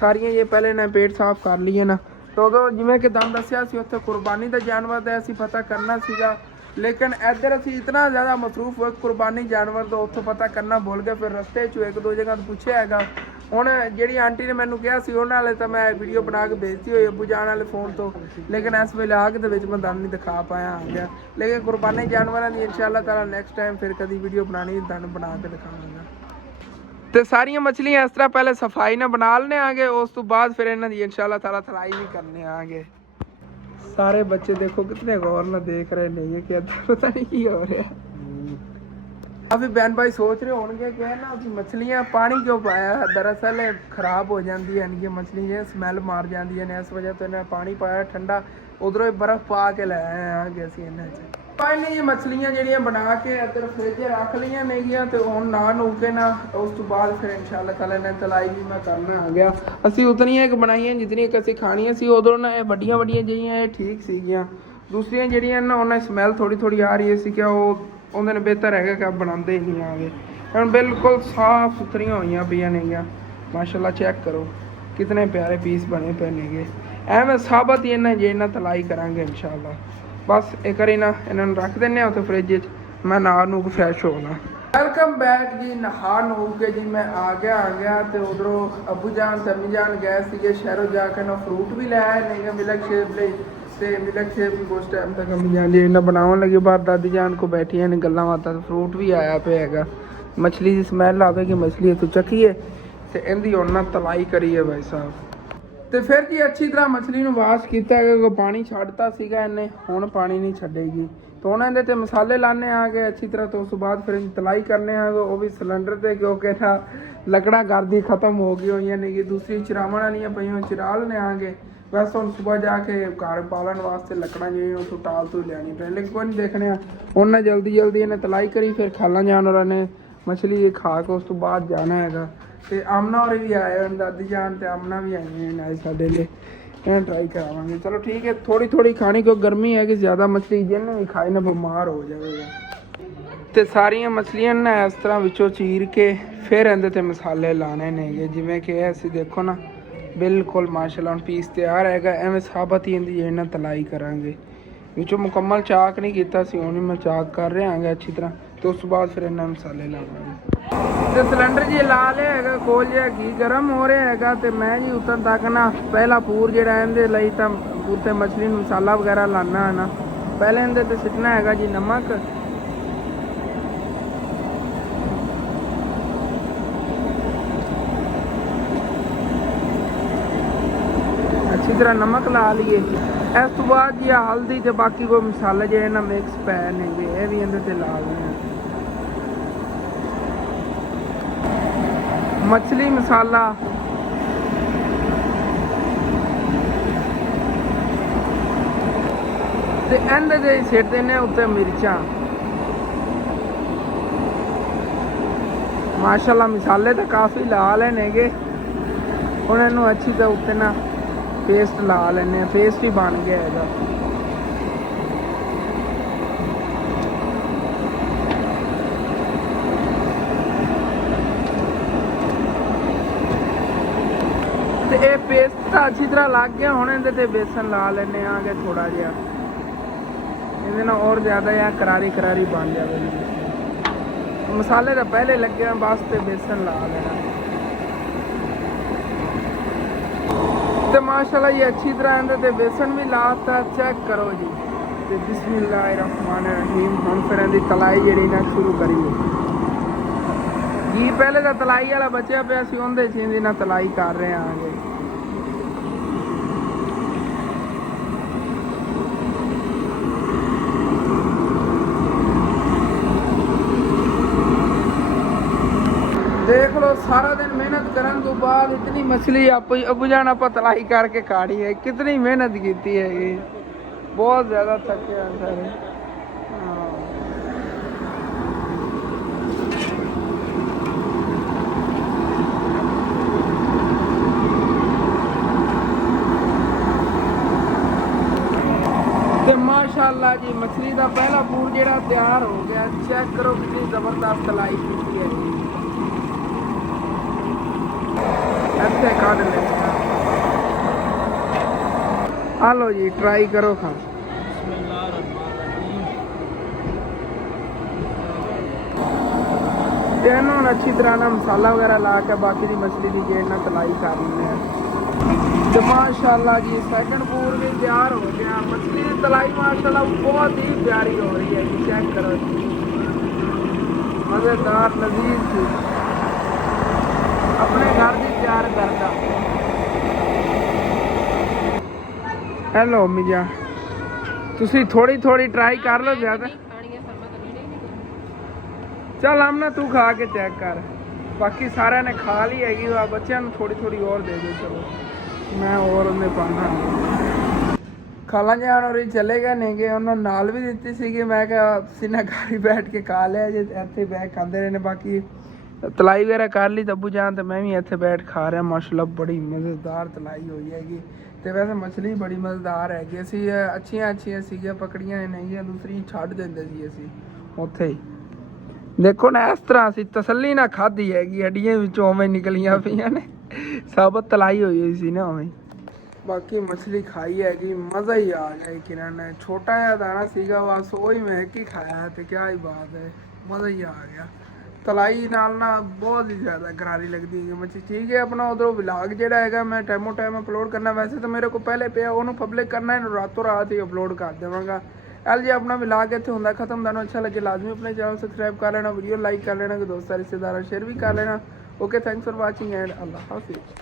ਸਾਰੀਆਂ ਜੇ ਪਹਿਲੇ ਨਾ ਪੇਟ ਸਾਫ਼ ਕਰ ਲਈਏ ਨਾ ਤਾਂ ਉਦੋਂ ਜਿਵੇਂ ਕਿ ਤੁਹਾਨੂੰ ਦੱਸਿਆ ਸੀ ਉੱਥੇ ਕੁਰਬਾਨੀ ਦਾ ਜਾਨਵਰ ਦਾ ਅਸੀਂ ਪਤਾ ਕਰਨਾ ਸੀਗਾ ਲੇਕਿਨ ਇੱਧਰ ਅਸੀਂ ਇਤਨਾ ਜ਼ਿਆਦਾ ਮਸਰੂਫ ਹੋਏ ਕੁਰਬਾਨੀ ਜਾਨਵਰ ਤੋਂ ਉੱਥੋਂ ਪਤਾ ਕਰਨਾ ਭੁੱਲ ਗਏ ਫਿਰ ਰਸਤੇ 'ਚ ਇੱਕ ਦੋ ਜਗ੍ਹਾ ਤੋਂ ਪੁੱਛਿਆ ਹੈਗਾ ਹੁਣ ਜਿਹੜੀ ਆਂਟੀ ਨੇ ਮੈਨੂੰ ਕਿਹਾ ਸੀ ਉਹਨਾਂ ਵਾਲੇ ਤਾਂ ਮੈਂ ਵੀਡੀਓ ਬਣਾ ਕੇ ਭੇਜਤੀ ਹੋਈ ਅੱਬੂ ਜਾਨ ਵਾਲੇ ਫੋਨ ਤੋਂ ਲੇਕਿਨ ਇਸ ਵੇਲੇ ਆਗ ਦੇ ਵਿੱਚ ਮੈਂ ਤੁਹਾਨੂੰ ਨਹੀਂ ਦਿਖਾ ਪਾਇਆ ਆ ਗਿਆ ਲੇਕਿਨ ਕੁਰਬਾਨੀ ਜਾਨਵਰਾਂ ਦੀ ਇਨਸ਼ਾਅੱਲਾ ਤਾਲਾ ਨੈਕਸਟ ਟਾਈਮ ਫਿਰ ਕਦੀ ਵੀਡੀਓ ਬਣਾਉਣੀ ਤੁਹਾਨੂੰ ਬਣਾ ਕੇ ਦਿਖਾਵਾਂਗਾ ਤੇ ਸਾਰੀਆਂ ਮਛਲੀਆਂ ਇਸ ਤਰ੍ਹਾਂ ਪਹਿਲੇ ਸਫਾਈ ਨਾਲ ਬਣਾ ਲੈਣੇ ਆਗੇ ਉਸ ਤੋਂ ਬਾਅਦ ਫਿਰ ਇਹਨਾਂ ਦੀ ਇਨਸ਼ਾਅੱਲਾ ਤਾਲਾ ਤਲਾਈ ਵੀ ਕਰਨੇ ਆਗੇ ਸਾਰੇ ਬੱਚੇ ਦੇਖੋ कितने गौर ਨਾਲ ਦੇਖ ਰਹੇ ਨੇ ਕਿ ਪਤਾ ਨਹੀਂ ਕੀ ਹੋ ਰਿਹਾ अभी बहन भाई सोच रहे होंगे कि है ना मछलियाँ पानी क्यों पाया दरअसल खराब हो जाती है ये मछली स्मैल मार जाती है इस वजह तो इन्हें पानी पाया ठंडा उधरों बर्फ पा के ले आए हैं असी इन्हें पानी ये मछलियाँ ਜਿਹੜੀਆਂ बना के इधर फ्रिज रख लिया नेगियां तो ਹੁਣ ਨਾ ਨੂ ਕੇ ਨਾ ਉਸ ਤੋਂ ਬਾਅਦ ਫਿਰ ਇਨਸ਼ਾਅੱਲਾ ਤਾਲਾ ਨੇ ਤਲਾਈ ਵੀ ਮੈਂ ਕਰਨਾ ਆ ਗਿਆ ਅਸੀਂ ਉਤਨੀਆਂ ਇੱਕ ਬਣਾਈਆਂ ਜਿਤਨੀਆਂ ਕਿ ਅਸੀਂ ਖਾਣੀਆਂ ਸੀ ਉਦੋਂ ਨਾ ਇਹ ਵੱਡੀਆਂ ਜਿਹੜੀਆਂ ਇਹ ਠੀਕ ਸੀਗੀਆਂ ਦੂਸਰੀਆਂ ਜਿਹੜੀਆਂ ਨਾ ਉਹਨਾਂ ਸਮੈਲ ਥੋੜੀ ਆ ਰਹੀ ਸੀ ਕਿ ਉਹ ਉਹਦੇ ਨੇ ਬਿਹਤਰ ਹੈਗਾ ਕਿ ਬਣਾਉਂਦੇ ਹੀ ਨਹੀਂ ਆਗੇ ਹੁਣ ਬਿਲਕੁਲ ਸਾਫ ਸੁਥਰੀਆਂ ਹੋਈਆਂ ਪਈਆਂ ਨੇਗੀਆਂ ਮਾਸ਼ਾਅੱਲਾ ਚੈੱਕ ਕਰੋ ਕਿਤਨੇ ਪਿਆਰੇ ਪੀਸ ਬਣੇ ਪਏ ਨੇਗੇ ਐਵੇਂ ਸਾਬਤ ਹੀ ਇਹਨਾਂ ਜੇ ਇਹਨਾਂ ਤਲਾਈ ਕਰਾਂਗੇ ਇਨਸ਼ਾਅੱਲਾ ਬਸ ਇੱਕ ਵਾਰੀ ਨਾ ਇਹਨਾਂ ਨੂੰ ਰੱਖ ਦਿੰਨੇ ਆ ਉੱਥੇ ਫ੍ਰਿਜ 'ਚ ਮੈਂ ਨਹਾ ਨੂੰ ਫਰੈਸ਼ ਹੋਣਾ ਵੈਲਕਮ ਬੈਕ ਜੀ ਨਹਾ ਨੂੰ ਕੇ ਜੀ ਮੈਂ ਆ ਗਿਆ ਤੇ ਉਧਰੋਂ ਅੱਬੂ ਜਾਨ ਤੇ ਅੰਮੀ ਜਾਨ ਗਏ ਸੀਗੇ ਸ਼ਹਿਰੋਂ ਜਾ ਕੇ ਨਾ ਫਰੂਟ ਵੀ ਲੈ ਆਏ ਨੇਗੇ ਮਿਲਕ ਸ਼ੇਕ ਲਈ ਤੇ ਮਿਲਕ ਸ਼ੇਕ ਵੀ ਕੁਛ ਟਾਈਮ ਤੱਕ ਅੰਮੀ ਜਾਨ ਜੀ ਇਹਨਾਂ ਬਣਾਉਣ ਲੱਗੇ ਬਾਹਰ ਦਾਦੀ ਜਾਨ ਕੋ ਬੈਠੀਆਂ ਨੇ ਗੱਲਾਂ ਬਾਤਾਂ ਫਰੂਟ ਵੀ ਆਇਆ ਪਿਆ ਹੈਗਾ ਮਛਲੀ ਦੀ ਸਮੈਲ ਆਵੇਗੀ ਮਛਲੀ ਤੋਂ ਚੱਕੀਏ ਤੇ ਇਹਦੀ ਹੁਣ ਨਾ ਤਲਾਈ ਕਰੀਏ ਭਾਈ ਸਾਹਿਬ ਤੇ ਫਿਰ ਜੀ ਅੱਛੀ ਤਰ੍ਹਾਂ ਮਛਲੀ ਨੂੰ ਵਾਸ਼ ਕੀਤਾ ਕਿ ਪਾਣੀ ਛੱਡਤਾ ਸੀਗਾ ਇਹਨੇ ਹੁਣ ਪਾਣੀ ਨਹੀਂ ਛੱਡੇਗੀ ਤਾਂ ਹੁਣ ਇਹਦੇ ਤੇ ਮਸਾਲੇ ਲਾਣੇ ਆ ਗਏ ਅੱਛੀ ਤਰ੍ਹਾਂ ਤੋਂ ਉਸ ਤੋਂ ਬਾਅਦ ਫਿਰ ਤਲਾਈ ਕਰਨੇ ਆ ਉਹ ਵੀ ਸਿਲੰਡਰ ਤੇ ਕਿਉਂਕਿ ਨਾ ਲੱਕੜਾਂ ਕਰਦੀ ਖਤਮ ਹੋ ਗਈ ਹੋਈਆਂ ਨੇ ਦੂਸਰੀ ਚਿਰਾਵਣ ਵਾਲੀਆਂ ਪਈਆਂ ਚਿਰਾ ਲੈਣੇ ਆਗੇ ਵੈਸੇ ਹੁਣ ਸਵੇਰ ਜਾ ਕੇ ਘਰ ਪਾਲਣ ਵਾਸਤੇ ਲੱਕੜਾਂ ਜਿਹੜੀਆਂ ਉੱਥੋਂ ਟਾਲ ਤੋਂ ਲੈਣੀ ਪੈ ਲੇਕਿਨ ਕੋਈ ਨਹੀਂ ਦੇਖਣੇ ਆ ਹੁਣ ਨਾ ਜਲਦੀ ਇਹਨੇ ਤਲਾਈ ਕਰੀ ਫਿਰ ਖਾਲਾਂ ਜਾਨਵਰਾਂ ਨੇ ਮਛਲੀ ਖਾ ਕੇ ਉਸ ਤੋਂ ਬਾਅਦ ਜਾਣਾ ਹੈਗਾ ਤੇ ਆਮਨਾ ਹੋਰੀ ਵੀ ਆਏ ਹੋਏ ਦਾਦੀ ਜਾਨ ਤੇ ਆਮਨਾ ਵੀ ਆਈਆਂ ਨੇ ਸਾਡੇ ਲਈ ਇਹਨਾਂ ਟਰਾਈ ਕਰਾਵਾਂਗੇ ਚਲੋ ਠੀਕ ਹੈ ਥੋੜੀ ਖਾਣੀ ਕਿਉਂ ਗਰਮੀ ਹੈ ਕਿ ਜ਼ਿਆਦਾ ਮਛਲੀ ਜਿਹਨੂੰ ਵੀ ਖਾਏ ਨਾ ਬਿਮਾਰ ਹੋ ਜਾਵੇਗਾ ਤੇ ਸਾਰੀਆਂ ਮਛਲੀਆਂ ਨਾ ਇਸ ਤਰ੍ਹਾਂ ਵਿੱਚੋਂ ਚੀਰ ਕੇ ਫਿਰ ਇਹਦੇ ਤੇ ਮਸਾਲੇ ਲਾਣੇ ਨੇਗੇ ਜਿਵੇਂ ਕਿ ਇਹ ਅਸੀਂ ਦੇਖੋ ਨਾ ਬਿਲਕੁਲ ਮਾਸ਼ਾਅੱਲਾ ਹੁਣ ਪੀਸ ਤਿਆਰ ਹੈਗਾ ਐਵੇਂ ਸਾਬਤ ਹੀ ਇਹਦੀ ਇਹਨਾਂ ਤਲਾਈ ਕਰਾਂਗੇ ਵਿੱਚੋਂ ਮੁਕੰਮਲ ਚਾਕ ਨਹੀਂ ਕੀਤਾ ਸੀ ਹੁਣ ਮੈਂ ਚਾਕ ਕਰ ਰਿਹਾ ਹਾਂ ਅੱਛੀ ਤਰ੍ਹਾਂ ਤੇ ਉਸ ਤੋਂ ਬਾਅਦ ਫਿਰ ਇਹਨਾਂ ਮਸਾਲੇ ਲਾਵਾਂਗੇ ਤੇ ਸਿਲੰਡਰ ਜੀ ਲਾ ਲਿਆ ਹੈਗਾ ਕੋਲ ਜਿਹਾ ਘੀ ਗਰਮ ਹੋ ਰਿਹਾ ਹੈਗਾ ਤੇ ਮੈਂ ਜੀ ਉਤਨ ਤੱਕ ਨਾ ਪਹਿਲਾ ਪੂਰ ਜਿਹੜਾ ਇਹਦੇ ਲਈ ਤਾਂ ਉੱਤੇ ਮਛਲੀ ਨੂੰ ਮਸਾਲਾ ਵਗੈਰਾ ਲਾਣਾ ਹੈ ਨਾ ਪਹਿਲੇ ਇਹਦੇ ਤੇ ਸਿੱਟਣਾ ਹੈਗਾ ਜੀ ਨਮਕ ਅੱਛੀ ਤਰ੍ਹਾਂ ਨਮਕ ਲਾ ਲਈਏ ਇਸ ਤੋਂ ਬਾਅਦ ਜੀ ਹਲਦੀ ਤੇ ਬਾਕੀ ਕੋਈ ਮਸਾਲੇ ਜਿਹੜੇ ਨਾ ਮਿਕਸ ਪੈ ਨੇਗੇ ਇਹ ਵੀ ਇਹਦੇ ਤੇ ਲਾ ਲਈਏ मछली मसाला ਤੇ ਇਹਦੇ ਦੇ ਸਿੱਟ ਦਿੰਦੇ ਹਾਂ ਉੱਤੇ ਮਿਰਚਾਂ। ਮਾਸ਼ਾਅੱਲਾ ਮਸਾਲੇ ਤਾਂ ਕਾਫੀ ਲਾਲ ਨੇਗੇ। ਹੁਣ ਇਹਨੂੰ ਅੱਛੀ ਤਰ੍ਹਾਂ ਉੱਤੇ ਨਾ ਪੇਸਟ ਲਾ ਲੈਂਦੇ ਆ। ਪੇਸਟ ਹੀ ਬਣ ਗਿਆ ਹੈਗਾ। ਤੇ ਇਹ ਪੇਸਟ ਤਾਂ ਅੱਛੀ ਤਰ੍ਹਾਂ ਲੱਗ ਗਿਆ। ਹੁਣ ਇਹਦੇ ਤੇ ਬੇਸਨ ਲਾ ਲੈਂਦੇ ਆਂਗੇ ਥੋੜਾ ਜਿਹਾ, ਇਹਦੇ ਨਾਲ ਹੋਰ ਜ਼ਿਆਦਾ ਜਾਂ ਕਰਾਰੀ ਕਰਾਰੀ ਬਣ ਜਾਵੇਗੀ। ਮਸਾਲੇ ਤਾਂ ਪਹਿਲੇ ਲੱਗੇ ਆ, ਬਸ ਤੇ ਬੇਸਨ ਲਾ ਲੈਣਾ। ਤੇ ਮਾਸ਼ਾਅੱਲਾ ਜੀ ਅੱਛੀ ਤਰ੍ਹਾਂ ਇਹਦੇ ਤੇ ਬੇਸਨ ਵੀ ਲਾਤਾ। ਚੈੱਕ ਕਰੋ ਜੀ। ਤੇ ਬਿਸਮਿल्लाहिर्रहमानिर्रहीम। ਹੁਣ ਫਿਰ ਇਹਦੀ ਤਲਾਈ ਜਿਹੜੀ ਨਾ ਸ਼ੁਰੂ ਕਰੀਏ ਜੀ। ਪਹਿਲੇ ਤਾਂ ਤਲਾਈ ਵਾਲਾ ਬਚਿਆ ਪਿਆ ਸੀ, ਉਹਦੇ 'ਚ ਇਹਦੀ ਨਾਲ ਤਲਾਈ ਕਰ ਰਹੇ ਆਂਗੇ। देख लो सारा दिन मेहनत करने तो बाद इतनी मछली अबू जान आप तलाई करके खाड़ी है। कितनी मेहनत की है, बहुत ज़्यादा थके हैं सारे। ते माशाअल्लाह जी मछली का पहला पूर जेड़ा तैयार हो गया। चेक करो कितनी ज़बरदस्त तलाई की है। ऐसे काट लेते हैं। आ लो जी ट्राई करो खा। तेनों अच्छी तरह ना मसाला वगैरह ला के बाकी की मछली की जेड़ ना तलाई कर लेते हैं। तो माशाअल्लाह जी सेकंड पूर भी तैयार हो गया। मछली की तलाई माशाअल्लाह बहुत ही प्यारी हो रही है। चेक करो जी, मज़ेदार लजीज थी। अपने घर की तैयार करता। हेलो मिजा, तुसी थोड़ी थोड़ी ट्राई कर लो ज्यादा। चल आमना तू खा के चेक कर। बाकी सारे ने खा ली हैगी। बच्चों को थोड़ी थोड़ी और दे दो। चलो मैं और उन्हें पाना। खाला जान और चले गए नहीं गए। उन्होंने नाल भी दी सी। मैं क्या सीना घर ही बैठ के खा लिया जे। इतने बैठ खाते रहे ने। बाकी तलाई वगैरह कर ली तब्बू जान। तो मैं भी इतने बैठ खा रहा। माशाअल्लाह बड़ी मज़ेदार तलाई हुई हैगी। तो वैसे मछली बड़ी मज़ेदार हैगी। असी अच्छियां सीगियां पकड़ियां नहीं, दूसरी छड्ड देंदे सी असी उत्थे ही। देखो ना इस तरह असी तसल्ली ना खाधी हैगी। हड्डियां विचों उवें निकलियां पईयां ने। साबत तलाई हुई सी ना उवें। बाकी मछली खाई हैगी, मज़ा ही आ गया। किरण छोटा जिहा दाना सीगा, बस वही मैं ही खाया। तो क्या ही बात है, मज़ा ही आ गया। तलाई नाल ना बहुत ही ज़्यादा करारी लगती है मच्छी। ठीक है अपना उधरों व्लॉग जेड़ा है मैं टाइमों टाइम अपलोड करना। वैसे तो मेरे को पहले पिया उन्होंने पब्लिक करना है, रातों रात ही अपलोड कर देवांगा। एल जी अपना व्लॉग इत्थे हुंदा खत्म। तुहानूं अच्छा लगे लाजमी अपने चैनल सब्सक्राइब कर लेना, वीडियो लाइक कर लेना, दोस्तां रिश्तेदारां शेयर भी कर लेना। Okay, thanks for watching and अल्लाह हाफिज़।